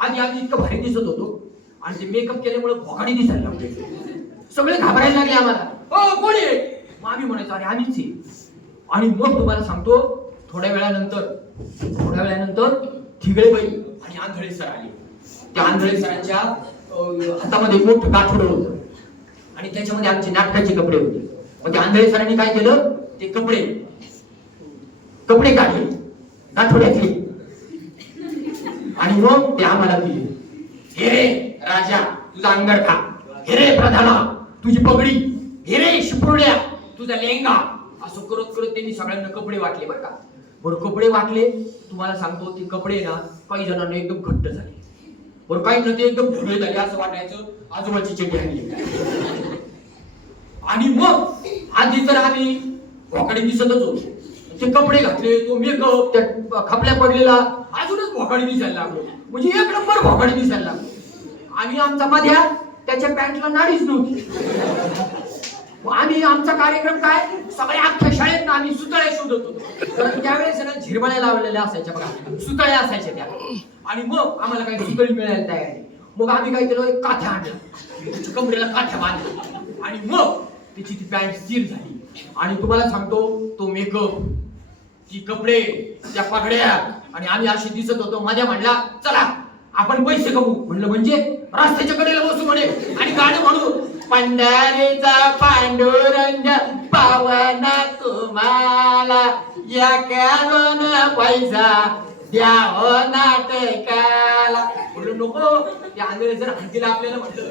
आधी आम्ही इतकं भारी दिसत होतो आणि ते मेकअप केल्यामुळे भोकाडी दिसायला लागले. सगळे घाबरायला लागले आम्हाला. हो कोणी आहे. मग आम्ही म्हणायचो अरे आम्हीच आहे. आणि मग तुम्हाला सांगतो थोड्या वेळानंतर ठिगळेबाई आणि आंधळे सर आले. त्या आंधळे सरांच्या हातामध्ये मोठं गाठोडं होतं आणि त्याच्यामध्ये आमचे नाटकाचे कपडे होते. मग त्या आंधळे सरांनी काय केलं, ते कपडे काढले गाठोड्यातले आणि मग ते आम्हाला दिले. हे रे राजा तुझा अंगरखा, हे रे प्रधाना तुझी पगडी, हे रे शिपुर्ड्या तुझा लेंगा. असं करत त्यांनी सगळ्यांना कपडे वाटले बरं का. बरं कपडे वाटले. तुम्हाला सांगतो ते कपडे ना काही जणांना एकदम घट्ट झाले, बरं काही ना ते एकदम ढुळे झाले. असं वाटायचं आजोबाची चेटी आणली. आणि मग आधी तर आम्ही भोकाडी दिसतच होतो. ते कपडे घातले, तो मेकअप, त्या खपल्या पडलेला, अजूनच भोकाडी दिसायला लागलो. म्हणजे 1 नंबर भोकाडी दिसायला लागलो. आम्ही आमचा मध्या त्याच्या पॅन्टला नाडीच नव्हती. आम्ही आमचा कार्यक्रम काय सगळ्या अख्ख्या शाळेत आम्ही सुतळे शोधत होतो. त्यावेळेस ना झिरबाळ्या लावलेल्या असायच्या बघा, सुतळ्या असायच्या त्या. आणि मग आम्हाला काही सुतळी मिळायला तयार आहे. मग आम्ही काय केलं, एक काठ्या आणला, कमरेला काठ्या बांधल्या आणि मग त्याची ती पॅन्ट स्थिर झाली. आणि तुम्हाला सांगतो तो मेकअप, ती कपडे, त्या पगड्या आणि आम्ही अशी दिसत होतो. माझ्या म्हणला चला आपण पैसे कमवू. म्हणलं म्हणजे रस्त्याच्या कडेला बसू म्हणे आणि गाणं म्हणू, पंढरीचा पांडुरंग पावना तुम्हाला या करून पैसा द्याव नाटकाला. म्हणलं नको, त्या आंधळे जर हद्दीला आपल्याला म्हटलं.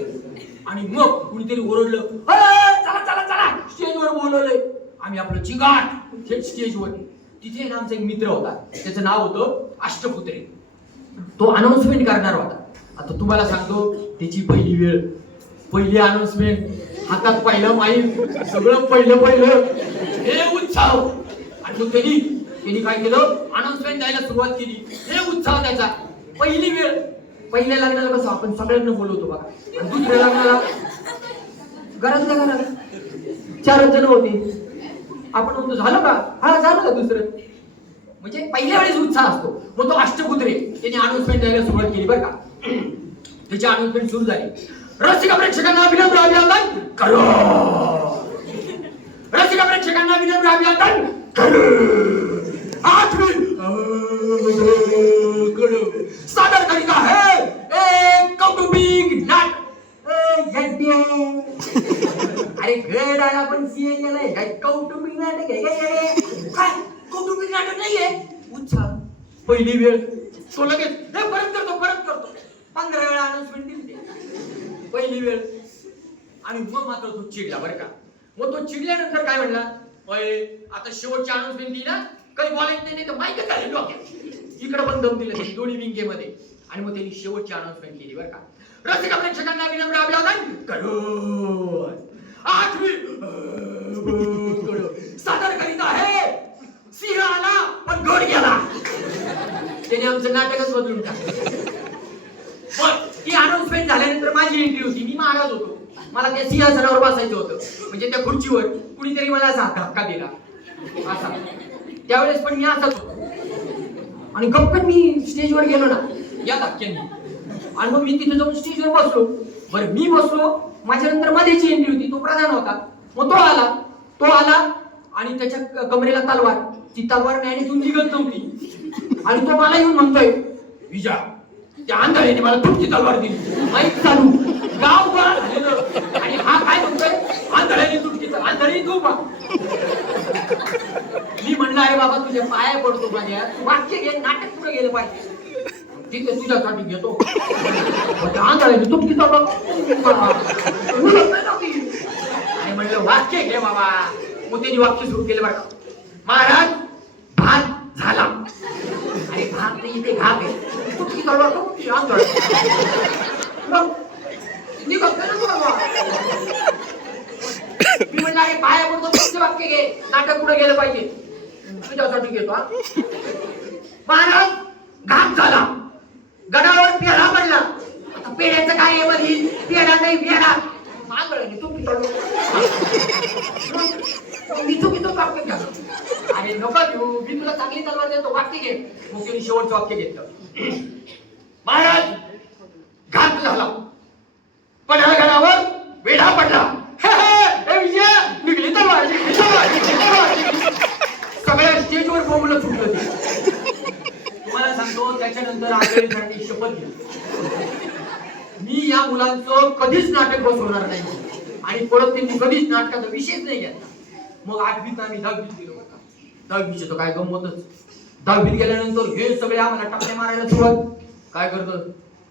आणि मग कुणीतरी ओरडलं चला चला चला स्टेजवर बोलवलंय. आम्ही आपलं चिंगाट थेट स्टेजवर. तिथे ना आमचा एक मित्र होता, त्याचं नाव होतं अष्टपुत्रे. तो अनाउन्समेंट करणार होता. आता तुम्हाला सांगतो त्याची पहिली अनाउन्समेंट, हातात पहिलं माईक, सगळं पहिलं हे उत्साह. आणि मग त्यांनी काय केलं, अनाउन्समेंट द्यायला सुरुवात केली. हे उत्साह त्याचा. पहिली वेळ, पहिल्या लग्नाला कसं आपण सगळ्यांना बोलवतो बघा, आणि दुसऱ्या लग्नाला घरात 4 जण होते. आपण म्हणतो झालं का, हा झालं का दुसरं. म्हणजे पहिल्या वेळेस उत्साह असतो. मग तो अष्टपुत्रे त्यांनी अनाउन्समेंट द्यायला सुरुवात केली बरं का. त्याची अनाउन्समेंट सुरू झाली. रसिक प्रेक्षकांना विनम्र अभिवादन करो. रसिक प्रेक्षकांना विनम्र अभिवादन करो. सादर करीत आहे एक कौटुंबिक नाटक. अरे गड आला पण सीए गेलाय काय कौटुंबिक नाटक आहे काय कौटुंबिक नाटक नाहीये. उत्साह पहिली वेळ तो लगेच परत करतो 15 वेळा अनाउन्समेंट दिली पहिली वेळ. आणि मग मात्र तो चिडला बरं का. मग तो चिडल्यानंतर काय म्हणला, आता शेवटची अनाउन्समेंट दिली ना, काही बोलायचं नाही तर माहिती काय डोक्यात इकडे पण दम दिलं दोन्ही विंगेमध्ये. आणि मग त्यांनी शेवटची अनाउन्समेंट केली बरं का. रसिक प्रेक्षकांना विनम्र अभिवादन करो. 8वी सादर करीत आहे सिंह आला पण घोड गेला. त्याने आमचं नाटकच बदलून टाकलं. ती अनाउन्समेंट झाल्यानंतर माझी एंट्री होती. मी महाराज होतो. मला त्या सिंहासनावर बसायचं होतं. म्हणजे त्या खुर्चीवर कुणीतरी मला असा धक्का दिला असा. त्यावेळेस पण मी असाच होतो. आणि गप्पन मी स्टेजवर गेलो ना या धक्क्यांनी. आणि मग मी तिथे जाऊन स्टेजवर बसलो. बरं मी बसलो, माझ्यानंतर माझ्याची एंट्री होती. तो प्रधान होता. मग तो आला आणि त्याच्या कमरेला तलवार. ती तलवार न्यायाने निघत नव्हती आणि तो मला येऊन म्हणतोय, विजा त्या आंधळ्याने मला तुमची तलवार दिली. माहीत चालू गाव गोळा झालेलं आणि हा काय म्हणतोय, आंधळ्याने तुमची तलवार. आंधळी तू बा. मी म्हणलं अरे बाबा तुझ्या पाया पडतो माझ्या, वाक्य घे, नाटक पुढे गेलं पाहिजे. ठीक आहे तुझ्यासाठी घेतो. आंधळ्याने तुमची तलवार आणि म्हणलं वाक्य घे बाबा. मग त्यांनी वाक्य सुरू केलं बरं, महाराज भात झाला. अरे भात नाही इथे घात आहे. तुमची तलवार तुमची आंधळ निघत मी म्हणलं अरे पाया पडतो तुमचे वाक्य घे, नाटक पुढे गेलं पाहिजे. तुझ्यासाठी घेतो. महाराज घात झाला, गडावर पेढा पडला. आता पेढ्याचं काय आहे बघील, पेढा नाही पेढा. मागळी तुमची वाक्य घ्या. अरे नको घेऊ, मी तुला चांगली तलवार देतो, वाक्य घे. मग त्यांनी शेवटचं वाक्य घेतलं, महाराज घात झाला, पडळगडावर वेढा पडला. निघली तलवार. सगळ्या स्टेजवर बोंबलं सुटलं. तुम्हाला सांगतो त्याच्यानंतर आंधळीसाठी शपथ घेतली, मी या मुलांचं कधीच नाटक बसवणार नाही आणि परत त्यांनी कधीच नाटकाचा विषयच नाही घेतला. मग 8वीत आम्ही 10वीत गेलो. 10वीचे तर काय गंमतच. 10वीत गेल्यानंतर हे सगळे आम्हाला टाकल्या मारायला सुरुवात. काय करतो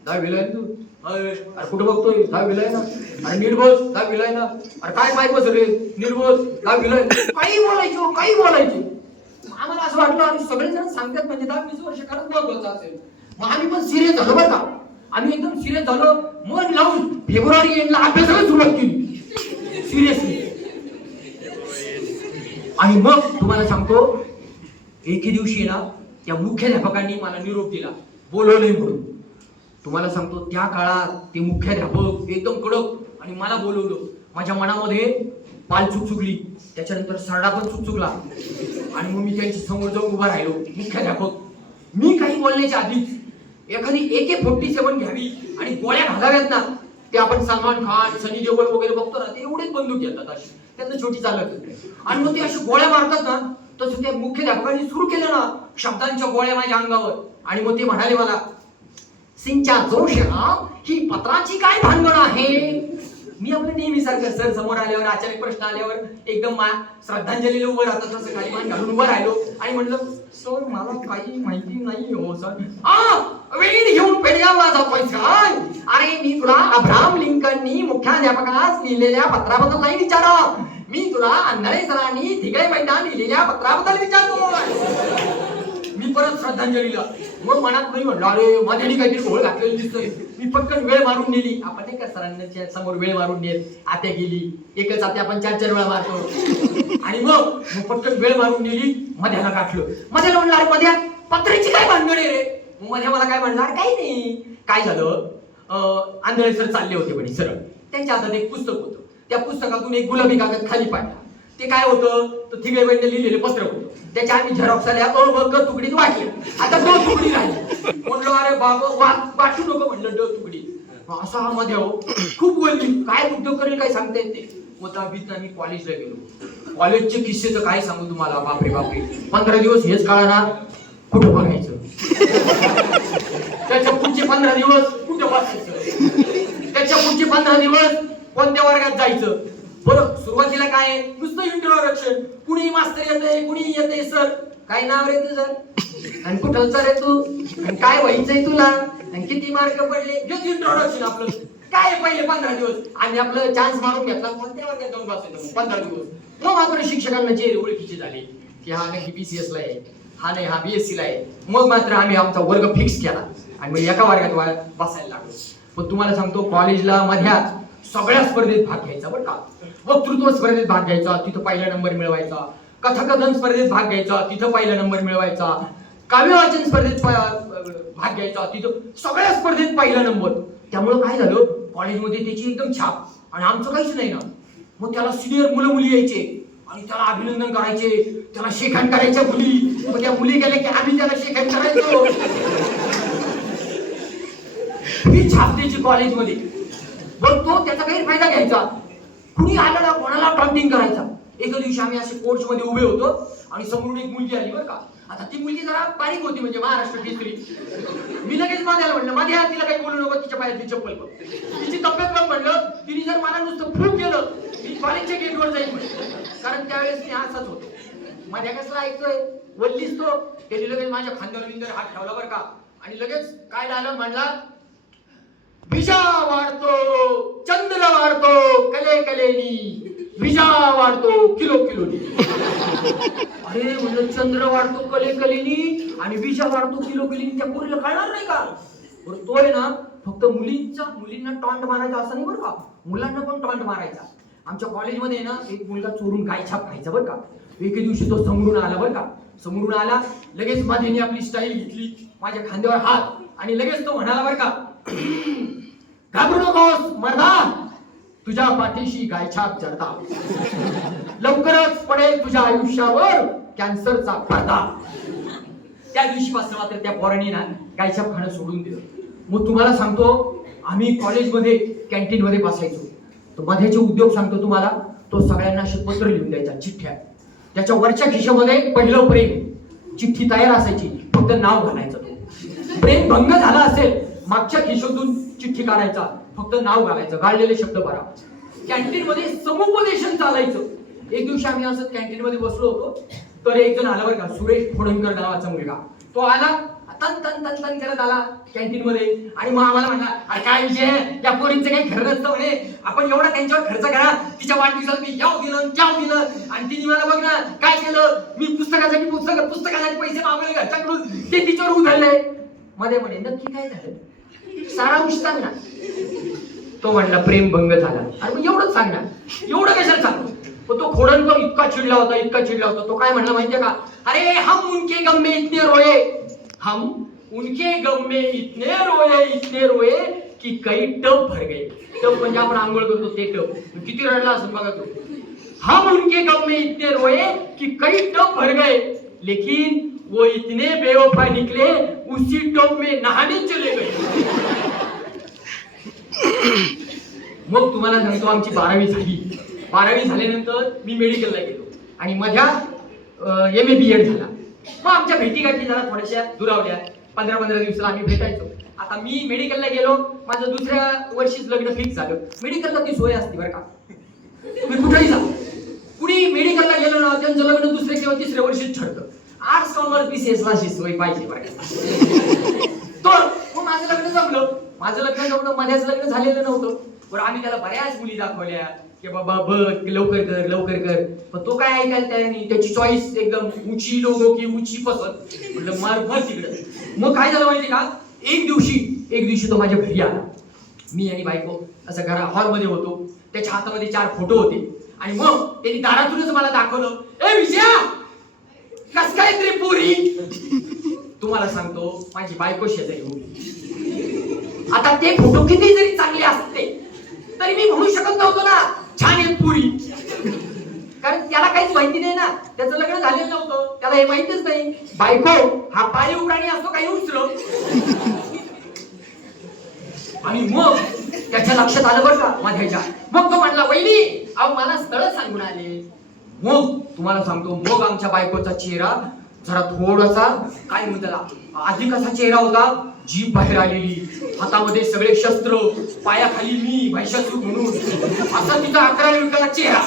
10वीला आहे तू, अरे कुठं बघतोय 10वीला आहे ना, अरे नीट बस 10वीला आहे ना, अरे काय पाय बसले नीट बस 10वीला आहे. काही बोलायचो काही बोलायचे. आम्हाला असं वाटलं आणि सगळेजण सांगतात म्हणजे 10-20 वर्ष खरंच महत्वाचं असेल. मग आम्ही पण सिरियस झालो बरं का. आम्ही एकदम सिरियस झालो, मन लावून फेब्रुवारी एंडला अभ्यासाला सुरुवात केली सिरियसली. आणि मग तुम्हाला सांगतो एके दिवशी ना त्या मुख्याध्यापकांनी मला निरोप दिला, बोलवलंय म्हणून. तुम्हाला सांगतो त्या काळात ते मुख्याध्यापक एकदम कडक आणि मला बोलवलं. माझ्या मनामध्ये पाल चुकचुकली, त्याच्यानंतर सरडा पण चुकचुकला आणि मग मी त्यांच्या समोर जाऊन उभा राहिलो. मुख्याध्यापक मी काही बोलण्याच्या आधीच एखादी AK-47 घ्यावी आणि गोळ्या घालाव्यात ना, ते आपण सलमान खान सनी देओल वगैरे बघतो ना, ते एवढेच बंदूक घेतात अशी, त्यांना छोटी चालत आणि मग ते अशी गोळ्या मारतात ना, तसं त्या मुख्याध्यापकांनी सुरू केलं ना शब्दांच्या गोळ्या माझ्या अंगावर. आणि मग ते म्हणाले मला, सिंचा जोश ही पत्राची काय भानगड आहे. मी आपलं नेहमीसारखं सर समोर आल्यावर अचानक प्रश्न आल्यावर एकदम श्रद्धांजलीला उभं राहतात तसं खाली मान घालून उभं राहिलो आणि म्हणलं, सर मला काही माहिती नाही हो सर. वेळ घेऊन पेडगावला जातोय सर. अरे मी तुला अब्राहम लिंकननी मुख्याध्यापकास लिहिलेल्या पत्राबद्दल नाही विचारा, मी तुला अंधारे सरांनी तिकडे मैदान लिहिलेल्या पत्राबद्दल विचारतो. मी परत श्रद्धांजलीला. मग मनात नाही म्हणलं, अरे माझ्यानी काहीतरी घोळ घातलेलं दिसतोय. मी पटकन वेळ मारून नेली. आपण नाही का सरांच्या समोर वेळ मारून नेत, आत्या गेली एकच आत्या आपण 4-4 वेळा मारतो. आणि मग पटकन वेळ मारून नेली, मध्याला गाठलं. मध्याला म्हणलं, अरे मध्या पत्राची काय भानगड आहे रे. मग मध्या मला काय म्हणणार, काही नाही. काय झालं, आंधळे सर चालले होते म्हणे सरळ. त्यांच्या हातात एक पुस्तक होतं. त्या पुस्तकातून एक गुलाबी कागद खाली पाडला. ते काय होतं, तर थिगळेबाईंनी लिहिलेलं पत्र होतं. त्याच्या आम्ही झेरॉक्स आल्या ग तुकडीत वाटले. आता ग तुकडी राहिली. म्हणलो अरे बाबा वाटू नको म्हणलं ड तुकडी. असा हा मध्ये खूप बोलली, काय उद्योग करेल काय सांगता येत नाही. मग 10वीत आम्ही कॉलेजला गेलो. कॉलेजचे किस्से तर काय सांगू तुम्हाला, बापरे बापरे. 15 दिवस हेच कळणार कुठं बघायचं, त्याच्या पुढचे 15 दिवस कुठं बसायचं, त्याच्या पुढचे 15 दिवस कोणत्या वर्गात जायचं. बरं सुरुवातीला काय नुसतं इंट्रोडक्शन, कुणी मास्तर येते कुणी येते सर, काय नाव रे तुझं आणि कुठलचा रे तू आणि काय व्हायचंय तुला आणि किती मार्क पडले, हेच इंट्रोडक्शन आपलं. काय पहिले 15 दिवस आम्ही आपलं चान्स मारून घेतला, कोणत्या वर्गात जाऊन बसायचं 15 दिवस. मग मात्र शिक्षकांना जे ओळखीचे झाले की हा नाही BCS ला आहे, हा नाही हा BSc ला आहे. मग मात्र आम्ही आमचा वर्ग फिक्स केला आणि मग एका वर्गात बसायला लागलो. पण तुम्हाला सांगतो कॉलेजला मध्या सगळ्या स्पर्धेत भाग घ्यायचा बरं का. वक्तृत्व स्पर्धेत भाग घ्यायचा, तिथं पहिला नंबर मिळवायचा. कथाकथन स्पर्धेत भाग घ्यायचा, तिथं पहिला नंबर मिळवायचा. काव्यवाचन स्पर्धेत भाग घ्यायचा, तिथं सगळ्या स्पर्धेत पहिला नंबर. त्यामुळे काय झालं, कॉलेजमध्ये त्याची एकदम छाप आणि आमचं काहीच नाही ना. मग त्याला सिनियर मुलं मुली यायचे आणि त्याला अभिनंदन करायचे, त्याला शेखण करायच्या मुली. मग त्या मुली गेल्या की आम्ही त्याला शेखण करायचो. ही छाप त्याची कॉलेजमध्ये. पण तो त्याचा गैरफायदा घ्यायचा. कुणी आलं ना कोणाला टॉन्टिंग करायचा. एका दिवशी आम्ही असे कोर्च मध्ये उभे होतो आणि समोरून एक मुलगी आली बरं का. आता ती मुलगी जरा बारीक होती, म्हणजे महाराष्ट्र केसरी. मी लगेच माझ्याला म्हणलं, माझ्या तिला काही बोलू नको, तिच्या पायाची चप्पल बघ, तिची तब्येत बघ म्हणलं. तिने जर मला नुसतं फूक केलं मी कॉलेजच्या गेटवर जाईल म्हणलं, कारण त्यावेळेस मी असाच होतो. माझ्या कसला ऐकतोय वल्लीच तो. त्याने लगेच माझ्या खांद्यावर बिंद्यावर हात ठेवला बरं का, आणि लगेच काय डायलॉग म्हणला, विजा वाढतो चंद्र वाढतो कले कलेनी, विजा वाढतो किलो किलोनी. अरे म्हणलं चंद्र वाढतो कले कलेनी आणि विजा वाढतो किलो किलोनी, त्या पोरीला कळणार नाही का? बरं तो आहे ना फक्त मुलींना टॉन्ट मारायचा असं नाही बरं का, मुलांना पण टॉन्ट मारायचा. आमच्या कॉलेजमध्ये ना एक मुलगा चोरून गायछाप खायचा बरं का. एके दिवशी तो समोरून आला बरं का, समोरून आला, लगेच माझ्याने आपली स्टाईल घेतली, माझ्या खांद्यावर हात, आणि लगेच तो म्हणाला बरं का, घाबरू नकोस मर्दा, तुझ्या पाठीशी गायछाप जडता, लवकरच पडेल तुझ्या आयुष्यावर कॅन्सरचा पडदा. त्या दिवशीपासून मात्र त्या पोरांनी ना गायछाप खाणं सोडून दिलं. मग तुम्हाला सांगतो, आम्ही कॉलेजमध्ये कॅन्टीन मध्ये बसायचो. तो मध्याचे उद्योग सांगतो तुम्हाला, तो सगळ्यांना असे पत्र लिहून द्यायचा, चिठ्ठ्या. त्याच्या वरच्या खिशामध्ये पहिलं प्रेम, चिठ्ठी तयार असायची, फक्त नाव घालायचं. प्रेम भंग झाला असेल, मागच्या खिशातून चिठ्ठी काढायचा, फक्त नाव घालायचं, गाळलेले शब्द भरा. कॅन्टीन मध्ये समुपदेशन चालायचं. एक दिवशी आम्ही असं कॅन्टीन मध्ये बसलो होतो, तर एक जण आला बरं का, सुरेश खोडणकर नावाचा मुलगा. तो आला, तन तन तन तन करत आला कॅन्टीन मध्ये, आणि मग आम्हाला म्हणला, अरे काय विषय, त्या पोरींचं काही खरं नसतं म्हणे, आपण एवढा त्यांच्यावर खर्च करा, तिच्या वाढदिवसाला मी याव दिलं त्याव दिलं, आणि तिने मला बघ ना काय केलं, मी पुस्तकासाठी पैसे मागवले घरच्याकडून, ते तिच्यावर उधळलंय. मध्ये म्हणे नक्की काय झालं, सारांश सांग ना. तो म्हणला प्रेम भंग झाला. अरे मग एवढंच सांग ना, एवढं कशाला सांगतो. तो खोडणकर इतका चिडला होता. तो काय म्हणला माहितीये का, अरे हम उनके गम में इतने रोए, हम उनके गम में इतने रोए कि कई टब भर गए. टब म्हणजे आपण आंघोळ करतो ते टब, किती रडला असं बघा तो. हम उनके गम में इतने रोए कि कई टब भर गए, लेकिन वो इतने बेवफा निकले उसी टब में नहाने चले गए. मग तुम्हाला सांगतो, आमची 12वी झाली. 12वी झाल्यानंतर मी मेडिकलला गेलो आणि माझ्या MA BEd झाला. मग आमच्या भेटीगाठी जरा थोड्याशा दुरावल्या. 15-15 दिवसाला आम्ही भेटायचो. आता मी मेडिकलला गेलो, माझं दुसऱ्या वर्षीच लग्न फिक्स झालं. मेडिकलला ती सोय असते बरं का, तुम्ही कुठेही जा, कुणी मेडिकलला गेलो ना त्यांचं लग्न दुसऱ्या किंवा तिसऱ्या वर्षीच ठरतं. आर्ट्स कॉमर्स BCS ला सोय पाहिजे बरं का. तर मग माझं लग्न जमलं, माझ्याच लग्न झालेलं नव्हतं. बरं आम्ही त्याला बऱ्याच मुली दाखवल्या की बाबा बघ लवकर कर, पण तो काय ऐकायला तयार नाही. त्याची चॉईस एकदम ऊंची लोगो की ऊंची पसंत. म्हटलं मार तिकडे. मग काय झालं माहिती का, एक दिवशी तो माझ्या घरी आला. मी आणि बायको असं घरा हॉलमध्ये होतो. त्याच्या हातामध्ये 4 फोटो होते, आणि मग त्यांनी दारातूनच मला दाखवलं, ए विजया कस काय त्रिपुरी. तुम्हाला सांगतो, माझी बायको शेजारी होती. आता ते फोटो किती जरी चांगले असते तरी मी म्हणू शकत नव्हतो ना छान आहे पुरी, कारण त्याला काहीच माहिती नाही ना, त्याचं लग्न झालेलं नव्हतं, त्याला हे माहितीच नाही. बायको हा पाळीव प्राणी असतो काही उचल. आणि मग त्याच्या लक्षात आलं बरं का माझ्या. मग तो म्हणला, वहिनी अहो मला स्थळ सांगून आले. मग तुम्हाला सांगतो, मग आमच्या बायकोचा चेहरा जरा थोडासा काय म्हणतात अधिक असा चेहरा होता, जीभ बाहेर आलेली, हातामध्ये सगळे शस्त्र, पायाखाली मी महिषासूर म्हणून, असा तिचा 11व्या विकाला चेहरा.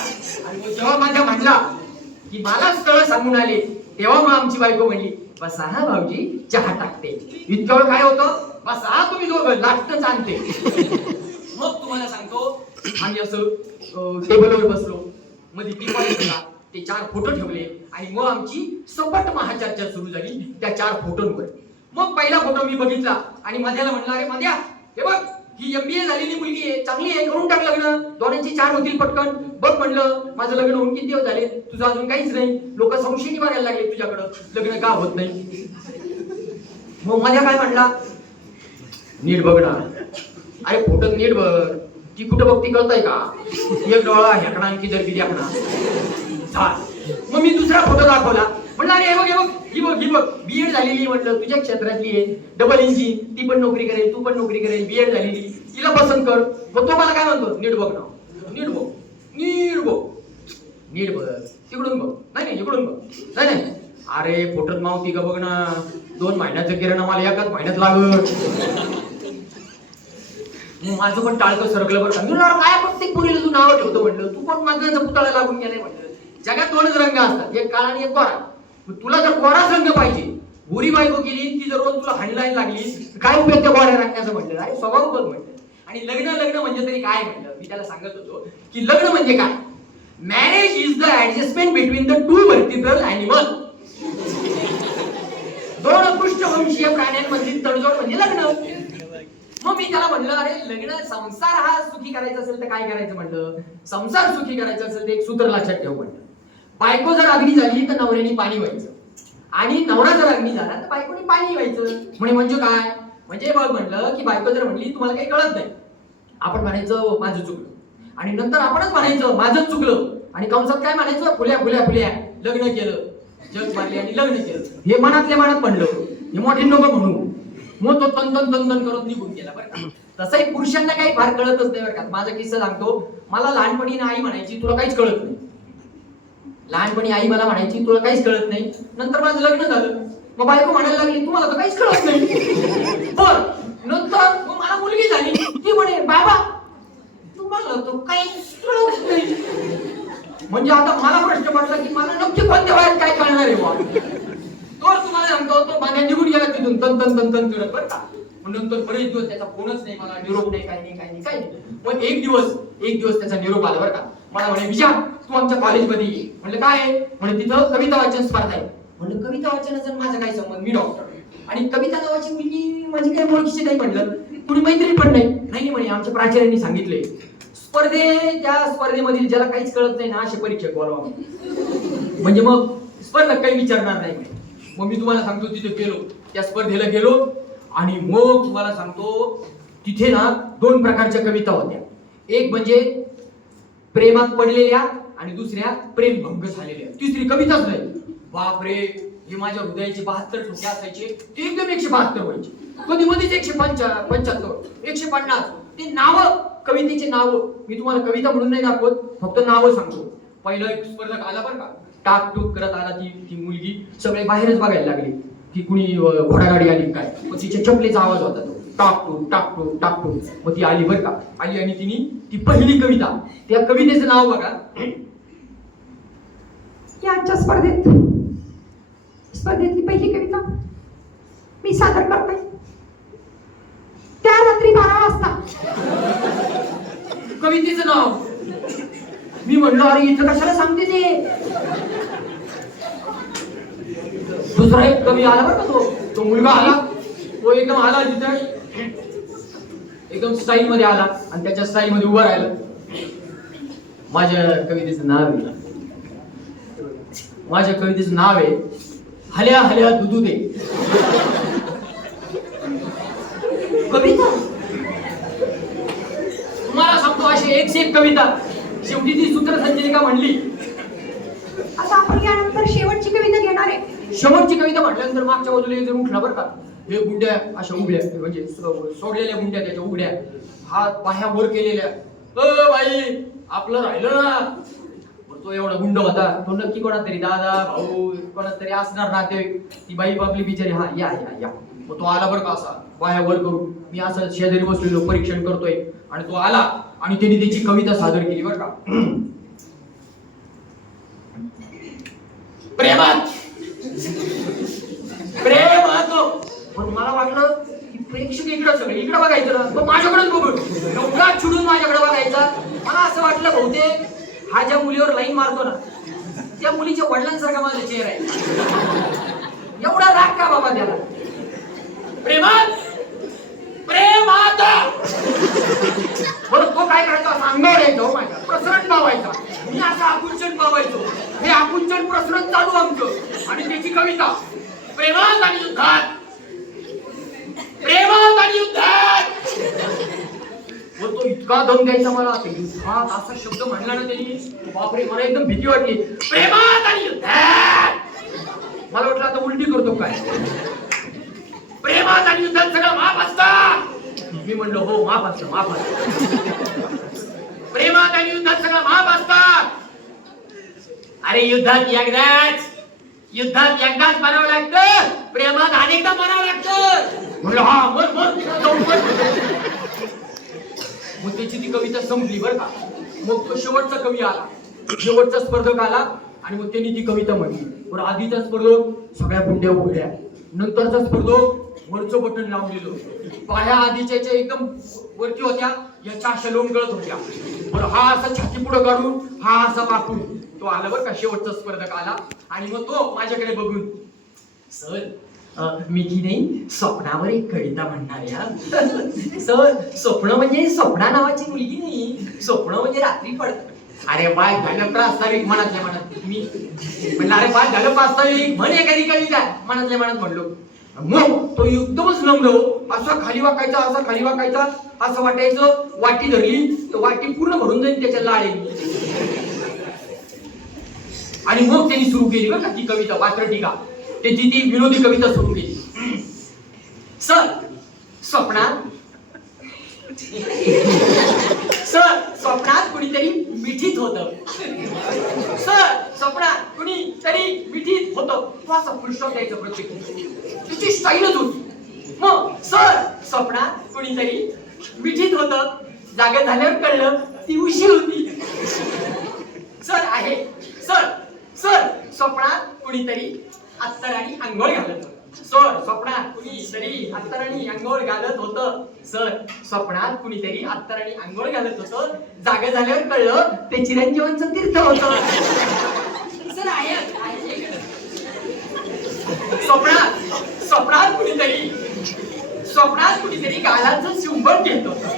आणि जेव्हा माझ्या म्हणला की मला स्थळ सांगून आले, तेव्हा मग आमची बायको म्हणली, बसा हा भाऊजी चहा टाकते. इतक्या वेळ काय होतं, बसा तुम्ही दोघं लाटच आणते. मग तुम्हाला सांगतो, आम्ही असं टेबलवर बसलो, मध्ये टिपाई होता, ते 4 फोटो ठेवले, आणि मग आमची सपाट महाचर्चा सुरू झाली त्या 4 फोटोंवर. मग पहिला फोटो मी बघितला आणि मध्याला म्हणला, अरे मध्या हे बघ, ही MBA झालेली मुलगी आहे, चांगली आहे, करून टाक लग्न, दोघांची 4 होतील पटकन. बघ म्हणलं, माझं लग्न होऊन किती दिवस झाले, तुझं अजून काहीच नाही, लोक संशयी बघायला लागले तुझ्याकडं, लग्न का होत नाही. मग मध्या काय म्हणला, नीट बघ ना. अरे फोटो नीट बघ, ती कुठं बघती कळतंय का, एक डोळा ह्याकडा आणखी जर किती आकडा. मग मी दुसरा फोटो दाखवला, म्हणलं अरे ही बघ BEd झालेली, म्हटलं तुझ्या क्षेत्रातली आहे, डबल इंजिन, ती पण नोकरी करेल, तू पण नोकरी करेल, BEd झालेली, तिला पसंत कर. मग तो मला काय म्हणतो, नीट बघ ना, नीट बघ. नीट बघ, तिकडून बघ, नाही इकडून बघ, नाही अरे पोटत मावती का बघ ना, 2 महिन्याचं किराणा मला एकाच महिन्यात लागत. माझं पण टाळकं सरकलं बरं का. मी म्हणलं काय प्रत्येक पोरीला तू नाव ठेवतो म्हणलं, तू पण माझ्या पुतळा लागून गेलाय म्हणलं. जगात 2च रंग असतात, एक काळा आणि एक गोरा. तुला जर गोराच रंग पाहिजे, गोरी बायको केली ती जर रोज तुला हाणलाईन लागली, काय उपयोग त्या गोऱ्या रंगाचं म्हणलं. अरे स्वभाव बघ म्हणलं. आणि लग्न म्हणजे तरी काय म्हणलं, मी त्याला सांगत होतो की लग्न म्हणजे काय. Marriage is the adjustment between the 2 vertebral animal. 2 पृष्ठवंशीय प्राण्यांमधील तडजोड म्हणजे लग्न. मग मी त्याला म्हणलं अरे लग्न संसार हा सुखी करायचा असेल तर काय करायचं म्हणलं. संसार सुखी करायचा असेल तर एक सूत्र लक्षात ठेव म्हणलं. बायको जर अग्नी झाली तर नवऱ्याने पाणी व्हायचं, आणि नवरा जर अग्नी झाला तर बायकोने पाणी व्हायचं. म्हणजे काय म्हणजे बघ म्हणलं की बायको जर म्हणली तुम्हाला काही कळत नाही, आपण म्हणायचं माझं चुकलं, आणि नंतर आपणच म्हणायचं माझंच चुकलं, आणि कंसात काय म्हणायचं फुल्या फुल्या फुल्या लग्न केलं, जग मारली आणि लग्न केलं. हे मनातल्या मनात पडलं, हे मोठे नको म्हणू. मग तो तन करत निघून गेला बरं का. तसंही पुरुषांना काही फार कळतच नाही बरं का. माझा किस्सा सांगतो. मला लहानपणी आई म्हणायची तुला काहीच कळत नाही. लहानपणी आई मला म्हणायची तुला काहीच कळत नाही. नंतर माझं लग्न झालं, मग बायको म्हणायला लागली तुम्हाला तर काहीच कळत नाही. पण नंतर मग मला मुलगी झाली, ती म्हणे बाबा तुम्हाला तो काहीच कळत नाही. म्हणजे आता मला प्रश्न पडला की मला नक्की कोणत्या वयात काय कळणार आहे बा. तर तुम्हाला सांगतो तो मागे निघून गेला तिथून तन करत बरं का. नंतर बरेच दिवस त्याचा फोनच नाही, मला निरोप नाही, काही नाही. पण एक दिवस त्याचा निरोप आला बरं का. मला म्हणे विचार तू आमच्या कॉलेजमध्ये ये. म्हणलं काय आहे. म्हणे तिथं कविता वाचन स्पर्धा आहे. म्हणलं कविता वाचनाचा माझा काय संबंध, मी डॉक्टर, आणि कविता नावाची मुलगी माझी काही ओळखीची नाही. म्हणलं कुणी मैत्री पण नाही म्हणे आमच्या प्राचार्यांनी सांगितलंय त्या स्पर्धेमधील ज्याला काहीच कळत नाही ना असे परीक्षक बोलवा, म्हणजे मग स्पर्धक काही विचारणार नाही. मग मी तुम्हाला सांगतो तिथे गेलो, त्या स्पर्धेला गेलो, आणि मग तुम्हाला सांगतो तिथे ना 2 प्रकारच्या कविता होत्या. एक म्हणजे प्रेमात पडलेल्या, आणि दुसऱ्या प्रेमभंग झालेल्या. तिसरी कविताच नाही. बापरे, हे माझ्या हृदयाचे 72 ठोके असायचे, ते एकदम 172 व्हायचे. कधी मध्येच 175, 150. ते नाव, कवितेचे नाव मी तुम्हाला कविता म्हणून नाही दाखवत, फक्त नावं सांगतो. पहिला एक स्पर्धक आला बरं का, टाकटूक करत आला. ती मुलगी सगळे बाहेरच बघायला लागली की कुणी घोडागाडी आली काय. मग तिच्या चपलेचा आवाज होता तो, टाकटूक. मग ती आली बरं का, आली आणि तिने ती पहिली कविता, त्या कवितेचं नाव बघा. याच्या स्पर्धेतली पहिली कविता मी सादर करते. त्या रात्री 12 वाजता. कवितेचं नाव. मी म्हणलो अरे इथं कशाला सांगते ते. दुसरा एक कवी आला बरं का, तो मुलगा आला, तो एकदम आला तिथे एकदम स्टाईल मध्ये आला, आणि त्याच्या स्टाईल मध्ये उभा राहिला. माझ्या कवितेचं नाव आहे हल्या हल्या दुधू दे. कविता तुम्हाला सांगतो अशी 101 कविता. शेवटी ती सूत्रसंचयिका म्हणली आता आपण यानंतर शेवटची कविता घेणार आहे. शेवटची कविता म्हटल्यानंतर मागच्या बाजूला एक जण उठला बरं का. हे गुंड्या अशा उभ्या, म्हणजे सोडलेल्या गुंड्या त्याच्या उघड्या, हात पाया वर केलेल्या. बाई आपलं राहिलं ना. तो एवढा गुंड होता, तो नक्की कोणा तरी दादा भाऊ कोणा तरी असणार ना. ती बाई बापली बिचारी, हा या. मग तो आला बरं का, असा पाया वर करून. मी असं शेजारी बसलेलो परीक्षण करतोय, आणि तो आला आणि त्यांनी त्याची कविता सादर केली बरं का. प्रेमात पण मला वाटलं की प्रेक्षक इकडं सगळे इकडं बघायचं ना, तो माझ्याकडेच बघून एवढा चिडून माझ्याकडे बघायचा. मला असं वाटलं बहुतेक हा ज्या मुलीवर लाईन मारतो ना, त्या मुलीच्या वडिलांसारखा माझा चेहरा आहे. एवढा राग का बाबा त्याला. प्रेमात बरं तो काय करायचा, अंगावर यायचो माझ्या, प्रसरण पावायचा. मी असं आकुंचन पावायचो. हे आकुंचन प्रसरण चालू आमचं. आणि त्याची कविता प्रेमात आणि युद्धात. मग तो इतका दम द्यायचा मला, युद्धात असा शब्द म्हणला ना त्यांनी, बापरे मला एकदम भीती वाटली. प्रेमात आणि युद्धात. मला वाटलं आता उलटी करतो काय. प्रेमात आणि युद्धात सगळं माफ असतं. मी म्हणलो हो माफ असतं. प्रेमात आणि युद्धात सगळं माफ असतं. अरे युद्धात एकदाच मारावं लागतं, प्रेमात अनेकदा मारावं लागतं. म्हणलं हा मर मग त्याची ती कविता संपली बरं का. मग तो शेवटचा कवी आला, शेवटचा स्पर्धक आला आणि मग त्यांनी ती कविता म्हणली. बरं आधीचा स्पर्धक सगळ्या बुंड्या उघड्या, नंतरचा स्पर्धक वरचं बटन लावून दिलं. पाया आधीच्या एकदम वरती होत्या, याच्या अशा लोण गळत होत्या. बरं हा असा छाती पुढे काढून, हा असा वाकून तो आला बरं का. शेवटचा स्पर्धक आला आणि मग तो माझ्याकडे बघून, सर मी की नाही स्वप्नावर एक कविता म्हणणार या. सर स्वप्न म्हणजे स्वप्ना नावाची मुलगी नाही, स्वप्न म्हणजे रात्री पडत. अरे बाय झालं प्रास्ताविक मनातल्या मनात. मी म्हणलं अरे बाय झालं प्रास्ताविक म्हण एखादी कविता, मनातल्या मनात म्हणलो. मग तो एकदमच लंगलो, असा खाली वाकायचा, असा खाली वाकायचा, असं वाटायचं वाटी धरली तर वाटी पूर्ण भरून जाईल त्याच्या लाळे. आणि मग त्यांनी सुरू केली बरं का ती कविता, वात्रटिका. त्याची ती विनोदी कविता सुरू केली. सर स्वप्नात कुणीतरी मिठीत होतं. सर स्वप्नात कुणीतरी मिठीत होतं. तो असा फुलस्टॉप द्यायचा प्रत्येक, त्याची स्टाईलच होती. मग सर स्वप्नात कुणीतरी मिठीत होतं, जागा झाल्यावर कळलं ती उशी होती. सर आहे सर स्वप्नात कुणीतरी अत्तराणी आंघोळ घालत होतं. सर स्वप्नात कुणीतरी अत्तराणी आंघोळ घालत होतं. सर स्वप्नात कुणीतरी अत्तराणी आंघोळ घालत होतं, जागा झाल्यावर कळलं ते चिरंजीवांचं तीर्थ होतं. सर आहे स्वप्नात कुणीतरी गालाचं चुंबन घेत होतं.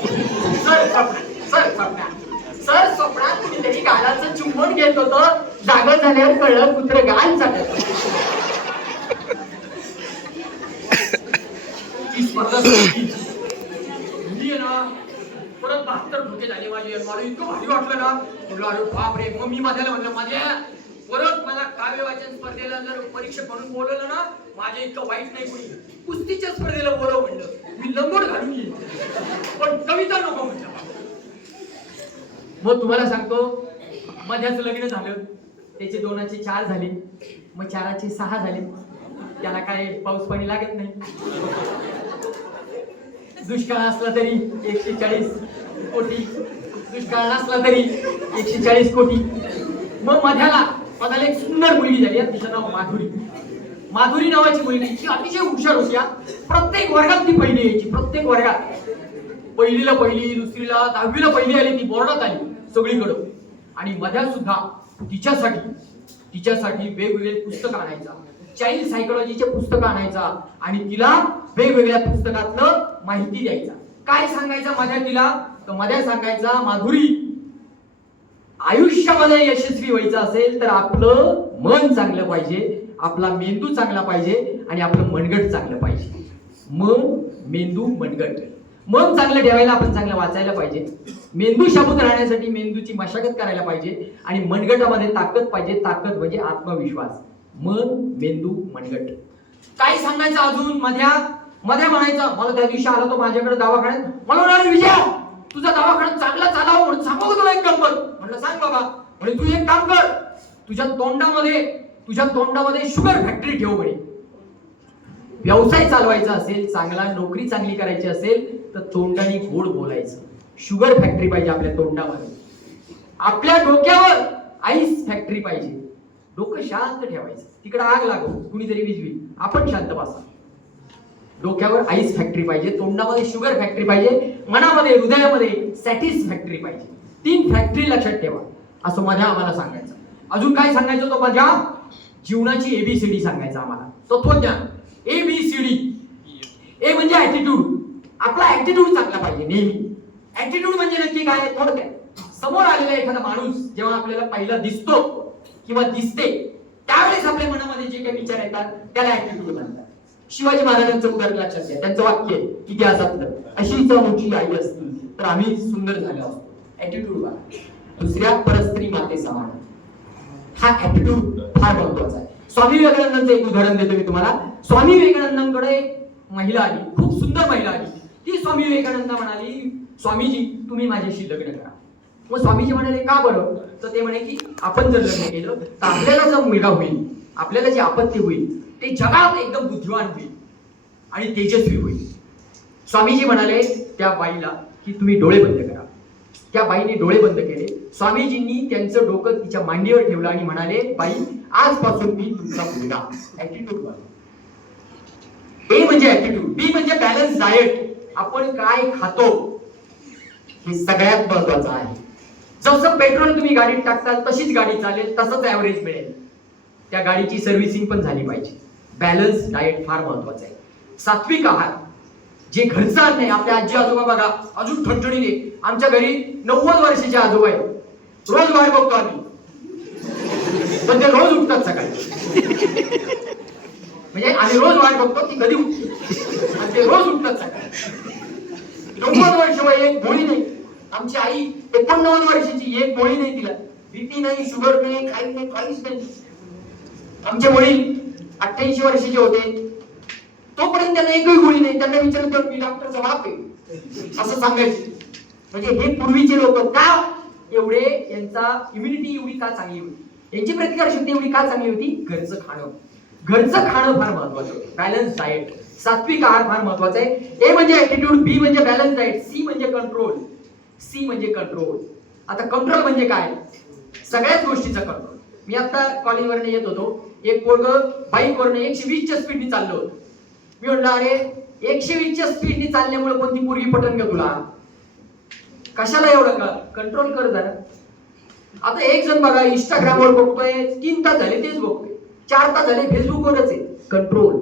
सर स्वप्नात कुणीतरी गालाचं चुंबन घेत होतं, जागा झाल्यावर कळलं कुत्र गाल चालत. स्पर्धा ना परत 72 ठोके झाले माझे. मला इतकं भारी वाटलं ना, म्हटलं अरे बापरे. मग मी माझ्याला म्हणलं, माझ्या परत मला काव्य वाचन स्पर्धेला जर परीक्षक म्हणून बोलवलं ना, माझे इतकं वाईट नाही कोणी, कुस्तीच्या स्पर्धेला बोलव म्हणलं. मी लंगोट घालून येईल, पण कविता नको म्हणलं. मग तुम्हाला सांगतो, माझ्याच लग्न झालं, त्याचे 2चे 4 झाले, मग 4चे 6 झाले. त्याला काय पाऊस पाणी लागत नाही. दुष्काळ असला तरी 140 कोटी, दुष्काळ नसला तरी 140 कोटी. मग माझ्याला एक सुंदर मुलगी झाली, तिचं नाव माधुरी नावाची मुलगी. ती अतिशय हुशार होती. प्रत्येक वर्गात ती पहिली यायची, प्रत्येक वर्गात. पहिलीला पहिली, दुसरीला 10वीला पहिली आली, ती बोर्डात आली सगळीकडं. आणि मध्या सुद्धा तिच्यासाठी वेगवेगळे पुस्तक आणायचा, चाइल्ड सायकोलॉजीचे पुस्तक आणायचा आणि तिला वेगवेगळ्या पुस्तकातलं माहिती द्यायचा. काय सांगायचं माझ्या तिला, तर माझ्या सांगायचा, माधुरी आयुष्यामध्ये यशस्वी व्हायचं असेल तर आपलं मन चांगलं पाहिजे, आपला मेंदू चांगला पाहिजे आणि आपलं मनगट चांगलं पाहिजे. मन, मेंदू, मनगट. मन चांगलं ठेवायला आपण चांगलं वाचायला पाहिजे, मेंदू शाबूत राहण्यासाठी मेंदूची मशागत करायला पाहिजे आणि मनगटामध्ये ताकद पाहिजे. ताकद म्हणजे आत्मविश्वास. मन, मेंदू, मनगट. काय सांगायचं अजून, मध्या म्हणायचा. मला त्या दिवशी आला तो माझ्याकडे दवाखान्यात. मला म्हणाले, विजया तुझा दवाखाना चांगला चालावं म्हणून सांगू तुला एक गंमत. म्हणलं सांग बाबा. म्हणजे तू एक काम कर, तुझ्या तोंडामध्ये शुगर फॅक्टरी ठेव म्हणे. व्यवसाय चालवायचा असेल, चांगला नोकरी चांगली करायची असेल तर तोंडाने गोड बोलायचं. शुगर फॅक्टरी पाहिजे आपल्या तोंडामध्ये. आपल्या डोक्यावर आईस फॅक्टरी पाहिजे. डोकं शांत ठेवायचं, तिकडे आग लागो, कुणीतरी विजवी, आपण शांत बसा. डोक्यावर आईस फॅक्टरी पाहिजे, तोंडामध्ये शुगर फॅक्टरी पाहिजे, मनामध्ये हृदयामध्ये सॅटिस्फॅक्टरी पाहिजे. 3 फॅक्टरी लक्षात ठेवा, असं माझ्या आम्हाला सांगायचं. अजून काय सांगायचं, तो माझ्या जीवनाची ABCD सांगायचं आम्हाला. तत्वज्ञान, ABCD. ए म्हणजे ऍटिट्यूड. आपला ऍटिट्यूड चांगला पाहिजे नेहमी. ऍटिट्यूड म्हणजे नक्की काय, थोडक्यात समोर आलेला एखादा माणूस जेव्हा आपल्याला पहिला दिसतो किंवा दिसते, त्यावेळेस आपल्या मनामध्ये जे काही विचार येतात त्याला ऍटिट्यूड म्हणतात. शिवाजी महाराजांचं उदाहरण लक्षात घ्या. त्यांचं वाक्य इतिहासातलं, अशीच मोठी आई असती तर आम्ही सुंदर झालो असतो. ऍटिट्यूड बघा. दुसऱ्या परस्त्री माते समान. हा ऍटिट्यूड फार महत्वाचा आहे. स्वामी विवेकानंदांचं एक उदाहरण देतो मी तुम्हाला. स्वामी विवेकानंदांकडे एक महिला आली, खूप सुंदर महिला आली. ती स्वामी विवेकानंद म्हणाली, स्वामीजी तुम्ही माझ्याशी लग्न करा. मग स्वामीजी म्हणाले का बरं? तर ते म्हणे की आपण जर लग्न केलं तर आपल्याला जो मुलगा होईल, आपल्याला जी आपत्ती होईल ते जगात एकदम बुद्धिवान होईल आणि तेजस्वी होईल. स्वामीजी म्हणाले त्या बाईला की तुम्ही डोळे बंद करा. त्या बाईने डोळे बंद केले. स्वामीजींनी त्यांचं डोकं तिच्या मांडीवर ठेवलं आणि म्हणाले, बाई आजपासून मी तुमचा मुलगा. ऍटिट्यूड बघा. ए म्हणजे ऍटिट्यूड, बी म्हणजे बॅलन्स डाएट. आपण काय खातो हे सगळ्यात महत्वाचं आहे. जसं पेट्रोल तुम्ही गाडीत टाकताल तशीच गाडी चालेल, तसंच ऍव्हरेज मिळेल. त्या गाडीची सर्व्हिसिंग पण झाली पाहिजे. बॅलन्स डाएट फार महत्वाचं आहे. सात्विक आहार, जे घरचं अन्न आहे. आपल्या आजी आजोबा बघा अजून ठणठणीने. आमच्या घरी 90 वर्षाचे आजोबा आहेत. रोज बाहेर बघतो आम्ही, पण ते रोज उठतात सकाळी. म्हणजे आम्ही रोज बाहेर बघतो ती कधी उठते आणि ते रोज उठतात सकाळी. 90 वर्ष वय, एक गोळी नाही. आमची आई 89 वर्षाची, एक गोळी नाही तिला. बीपी नाही, शुगर नाही, काही नाही, काहीच नाही. आमचे वडील 88 वर्षाचे होते, तोपर्यंत त्यांना एकही गोळी नाही. त्यांना विचारलं तर मी डॉक्टरचा बाप आहे असं सांगायचे. म्हणजे हे पूर्वीचे लोक का एवढे, यांचा इम्युनिटी एवढी का चांगली होती, यांची प्रतिकार शक्ती एवढी का चांगली होती? घरचं खाणं. घरचं खाणं फार महत्वाचं होतं. बॅलन्स डाएट, सात्विक आहार फार महत्वाचा आहे. ए म्हणजे ऍटिट्यूड, बी म्हणजे बॅलन्स डाएट, सी म्हणजे कंट्रोल. सी म्हणजे कंट्रोल. आता कंट्रोल म्हणजे काय? सगळ्याच गोष्टीचा कंट्रोल. मी आता कॉलेजवरनं येत होतो, एक पोरग बाईकवरनं 120च्या स्पीडने चाललो होतो. मी म्हटलं अरे 120च्या स्पीडने चालल्यामुळे कोणती पोरगी पटन का तुला? कशाला एवढं का? कंट्रोल कर जरा. आता एक जण बघा इंस्टाग्रामवर बघतोय, 3 तास झाले तेच बघतोय, 4 तास झाले फेसबुकवरच आहे. कंट्रोल.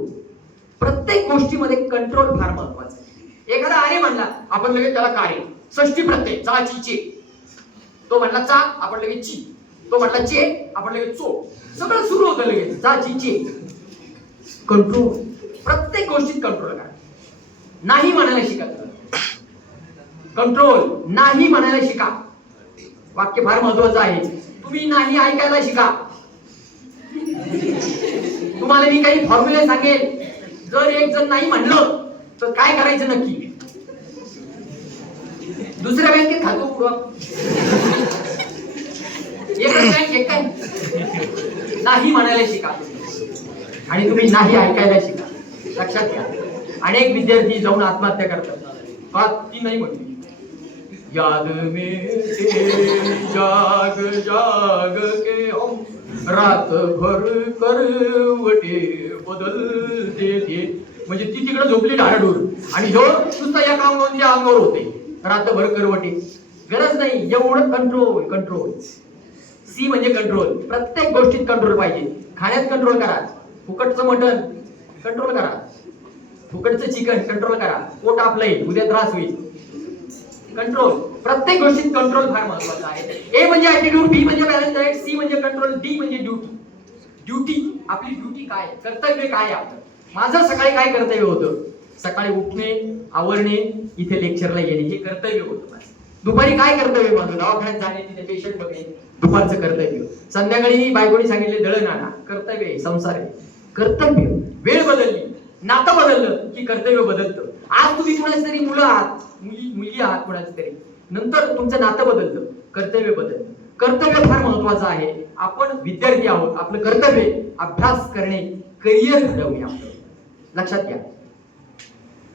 प्रत्येक गोष्टीमध्ये कंट्रोल फार महत्वाचा आहे. एखादा अरे म्हणला आपण लगेच त्याला काय, षष्टी प्रत्यय, चा ची चे. तो म्हणला चा, आपण लगेच ची. तो म्हणला चे, आपण लगेच चो. सगळं सुरू होतं लगेच चा ची चे. कंट्रोल. प्रत्येक गोष्टीत कंट्रोल करा. नाही म्हणायला शिका. कंट्रोल. नाही म्हणायला शिका. वाक्य फार महत्वाचं आहे. तुम्ही नाही ऐकायला शिका. तुम्हाला मी काही फॉर्म्युले सांगेल, जर एक जण नाही म्हणलं तर काय करायचं नक्की? दुसऱ्या बँकेत खातो उडवा. एकच बँक एक काय? नाही म्हणायला शिका आणि तुम्ही नाही ऐकायला शिका. लक्षात घ्या. अनेक विद्यार्थी जाऊन आत्महत्या करतात. ती नाही म्हणली याद में जाग जाग के हम रात भर करवटे बदलते थे. म्हणजे ती तिकडे झोपली ढाळढूर आणि जो नुसता या अंगावर त्या अंगावर होते रातभर करवटे. गरज नाही. एवढं कंट्रोल. कंट्रोल. सी म्हणजे कंट्रोल. प्रत्येक गोष्टीत कंट्रोल पाहिजे. खाण्यात कंट्रोल करा. फुकटचं मटण कंट्रोल करा. फुकटचं चिकन कंट्रोल करा. पोट आपलं येईल, उद्या त्रास होईल. कंट्रोल. प्रत्येक गोष्टीत कंट्रोल फार महत्वाचा आहे. ए म्हणजे ऍटिट्यूड, बी म्हणजे बॅलन्स डाएट, सी म्हणजे कंट्रोल, डी म्हणजे ड्युटी. ड्युटी. आपली ड्युटी काय, कर्तव्य काय आपलं? माझं सकाळी काय कर्तव्य होतं? सकाळी उठणे, आवरणे, इथे लेक्चरला येणे, हे कर्तव्य होतं माझं. दुपारी काय कर्तव्य माझं? दवाखान्यात जाणे, तिथे पेशंट बघणे, दुपारचं कर्तव्य. संध्याकाळी बायकोनी सांगितले दळण आणा, कर्तव्य आहे. संसार आहे, कर्तव्य. वेळ बदलली, नातं बदललं की कर्तव्य बदलतं. आज तुम्ही कुणाच तरी मुलं आहात, मुलगी आहात कुणाच तरी, नंतर तुमचं नातं बदलतं, कर्तव्य बदलतं. कर्तव्य फार महत्वाचं आहे. आपण विद्यार्थी आहोत, आपलं कर्तव्य अभ्यास करणे, करिअर घडवणे आपलं. लक्षात घ्या.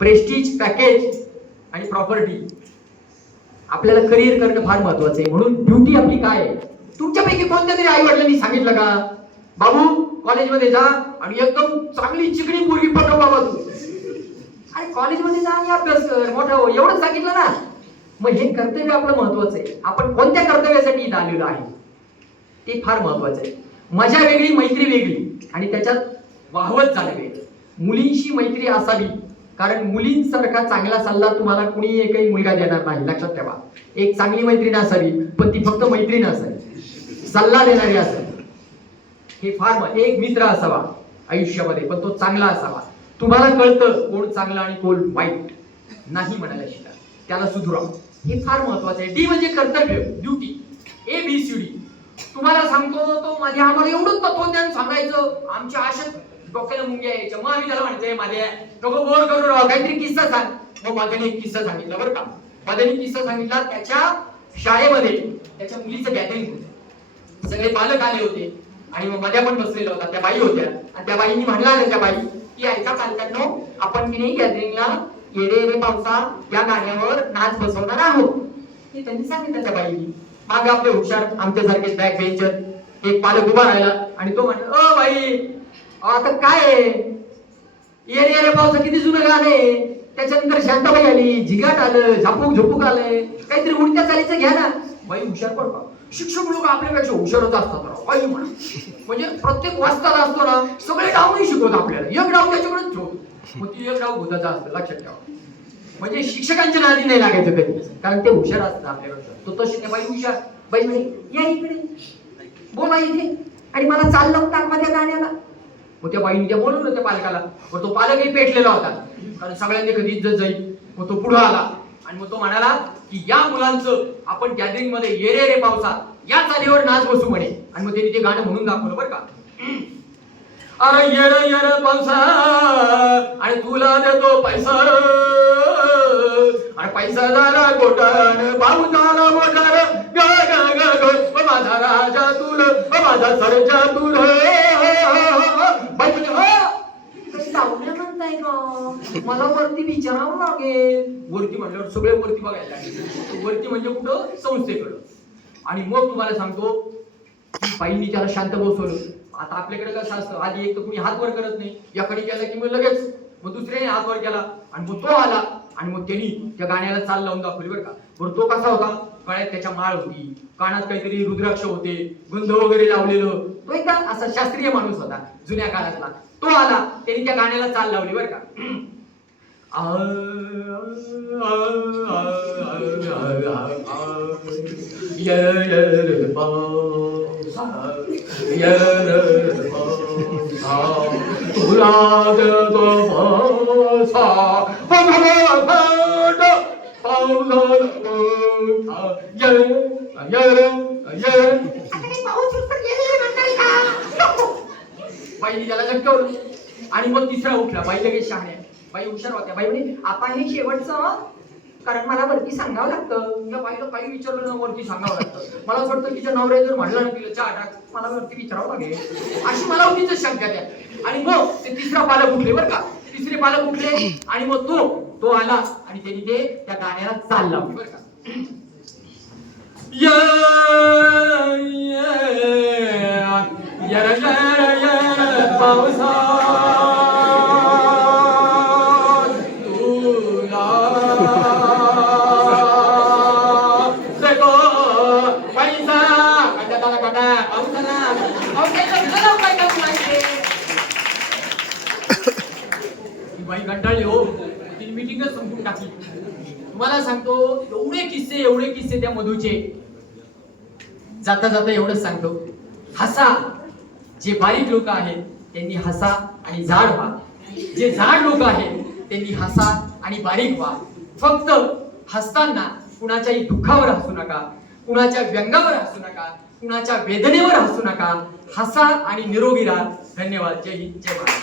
प्रेस्टीज, पॅकेज आणि प्रॉपर्टी, आपल्याला करिअर करणं फार महत्वाचं आहे. म्हणून ड्युटी आपली काय आहे? तुमच्यापैकी कोणत्या तरी आई वडिलांनी सांगितलं का, बाबू कॉलेजमध्ये जा आणि एकदम चांगली चिकणी पोरगी पटव बाबा तू. अरे कॉलेजमध्ये जा आणि अभ्यास कर, मोठा हो, एवढंच सांगितलं ना. मग हे कर्तव्य आपलं महत्वाचं आहे. आपण कोणत्या कर्तव्यासाठी इथं आलेलो आहे ते फार महत्वाचं आहे. मजा वेगळी, मैत्री वेगळी आणि त्याच्यात वाहवत जाणं वेगळं. मुलींशी मैत्री असावी, कारण मुलींसारखा चांगला सल्ला तुम्हाला कुणी एकही मुलगा देणार नाही. लक्षात ठेवा. एक चांगली मैत्रीण असावी, पण ती फक्त मैत्रीण असावी, सल्ला देणारी असावी. हे फार. एक मित्र असावा आयुष्यामध्ये, पण तो चांगला असावा. तुम्हाला कळतं कोण चांगला आणि कोण वाईट. नाही म्हणायला शिका, त्याला सुधरा. हे फार महत्वाचं आहे. डी म्हणजे कर्तव्य, duty. A B C D. तुम्हाला सांगतो तो माझ्या आम्हाला एवढं तत्वज्ञान सांगायचं, आमच्या आशात डोक्याला मुंग्या यायच्या. मग आम्ही त्याला म्हणायचंय माझ्या डोकं बोर करू राव, काहीतरी किस्सा सांग. मग माझ्याने एक किस्सा सांगितला बरं का. माझ्याने किस्सा सांगितला. त्याच्या शाळेमध्ये त्याच्या मुलीचं गॅदरिंग होतं. सगळे पालक आले होते आणि मग मध्या पण बसलेला होता, त्या बाई होत्या. आणि त्या बाईंनी म्हणला ना त्या बाई की ऐका पालकांनो, आपण की नाही गॅदरिंगला येरे रे पावसा या गाण्यावर नाच बसवणार आहोत. हे त्यांनी सांगितलं त्या बाईंनी. मागे आपले हुशार आमच्यासारखे बॅक बेंचर एक पालक उभा राहिला आणि तो म्हणला, अ बाई आता काय आहे? येरे रे पावसा किती जुनं गाणं आहे. त्याच्यानंतर शांताबाई आली, झिगाट आलं, झापूक झोपूक आलंय, काहीतरी उलट्या चालीचं घ्या ना. बाई हुशार पण का? शिक्षक लोक आपल्यापेक्षा हुशारच असतात राव, काही म्हणा. म्हणजे प्रत्येक वाचताना असतो ना, सगळे डाव नाही शिकवत आपल्याला, एक डाव त्याच्याकडेच ठेवतो. मग ती एक डाव भूताचा असतं, लक्षात ठेवा. म्हणजे शिक्षकांच्या नादी नाही लागायचं कधी, कारण ते हुशार असतात आपल्यापेक्षा. तो तशी नाही, बाई हुशार. बाई म्हणे, या इकडे, बोला इथे, आणि मला चाल लावून दाखवा त्या गाण्याला. मग त्या बाईने त्या बोलवलं त्या पालकाला. मग तो पालकही पेटलेला होता, कारण सगळ्यांनी कधी इज्जत जाईल. मग तो पुढे आला आणि मग तो म्हणाला की या मुलांचं आपण गॅदरिंग मध्ये ये रे रे पावसा या चालीवर नाच बसू म्हणे. आणि मग त्यांनी ते गाणं म्हणून दाखवलं बरं का. अरे येर पावसा आणि तुला देतो पैसा, आणि पैसा झाला गोटान पाऊस झाला मोठार, ग ग ग ग माझा राजा तुल माझा सरजा तुल. बाई लावण्या म्हणताय का? मला वरती विचारावं लागेल. वरती म्हणल्यावर सगळे वरती बघायला लागले. वरती म्हणजे कुठं? संस्थेकडं. आणि मग तुम्हाला सांगतो, बाईंनी त्याला शांत बसवलं. आता आपल्याकडे कसं असतं, आधी एक तर कुणी हात वर करत नाही, याकडे केला की मग लगेच मग दुसऱ्याने हात वर केला आणि मग तो आला आणि मग त्यांनी त्या गाण्याला चाल लावून दाखवली बरं का. बरं तो कसा होता? गळ्यात त्याच्या माळ होती, कानात काहीतरी रुद्राक्ष होते, गंध वगैरे लावलेलं. तो एकदम असा शास्त्रीय माणूस होता जुन्या काळातला. तो आला, त्यांनी त्या गाण्याला चाल लावली बरं का. बाईने त्याला झटकवलं आणि मग तिसरा उठला. बाई लगेच शहाण्या, बाई हुशार होत्या. बाई म्हणे आता हे शेवटचं, कारण मला वरती सांगावं लागतं. या बाईला काही विचारलं ना वरती सांगावं लागतं. मला असं वाटतं तिच्या नवऱ्या जर म्हणलं ना तिला चहा टाक, मला वरती विचारावं लागेल, अशी मला उगीच शंका द्या. आणि मग ते तिसरा पालक उठले बरं का. तिसरे पालक उठले आणि मग तो आला आणि त्यांनी ते त्या गाण्याला चाल लावली बरं का. पावसा तुला देखो पैसा काटा काटा पावसाला बाई कंटाळली हो. ती मीटिंगच संपून टाकली. तुम्हाला सांगतो, एवढे किस्से त्या मधूचे. जाता जाता एवढंच सांगतो, हसा. जे बारीक लोक आहेत त्यांनी हसा आणि जाड व्हा. जे जाड लोक आहेत त्यांनी हसा आणि बारीक व्हा. फक्त हसताना कुणाच्याही दुःखावर हसू नका, कुणाच्या व्यंगावर हसू नका, कुणाच्या वेदनेवर हसू नका. हसा आणि निरोगी राहा. धन्यवाद. जय हिंद, जय भारत.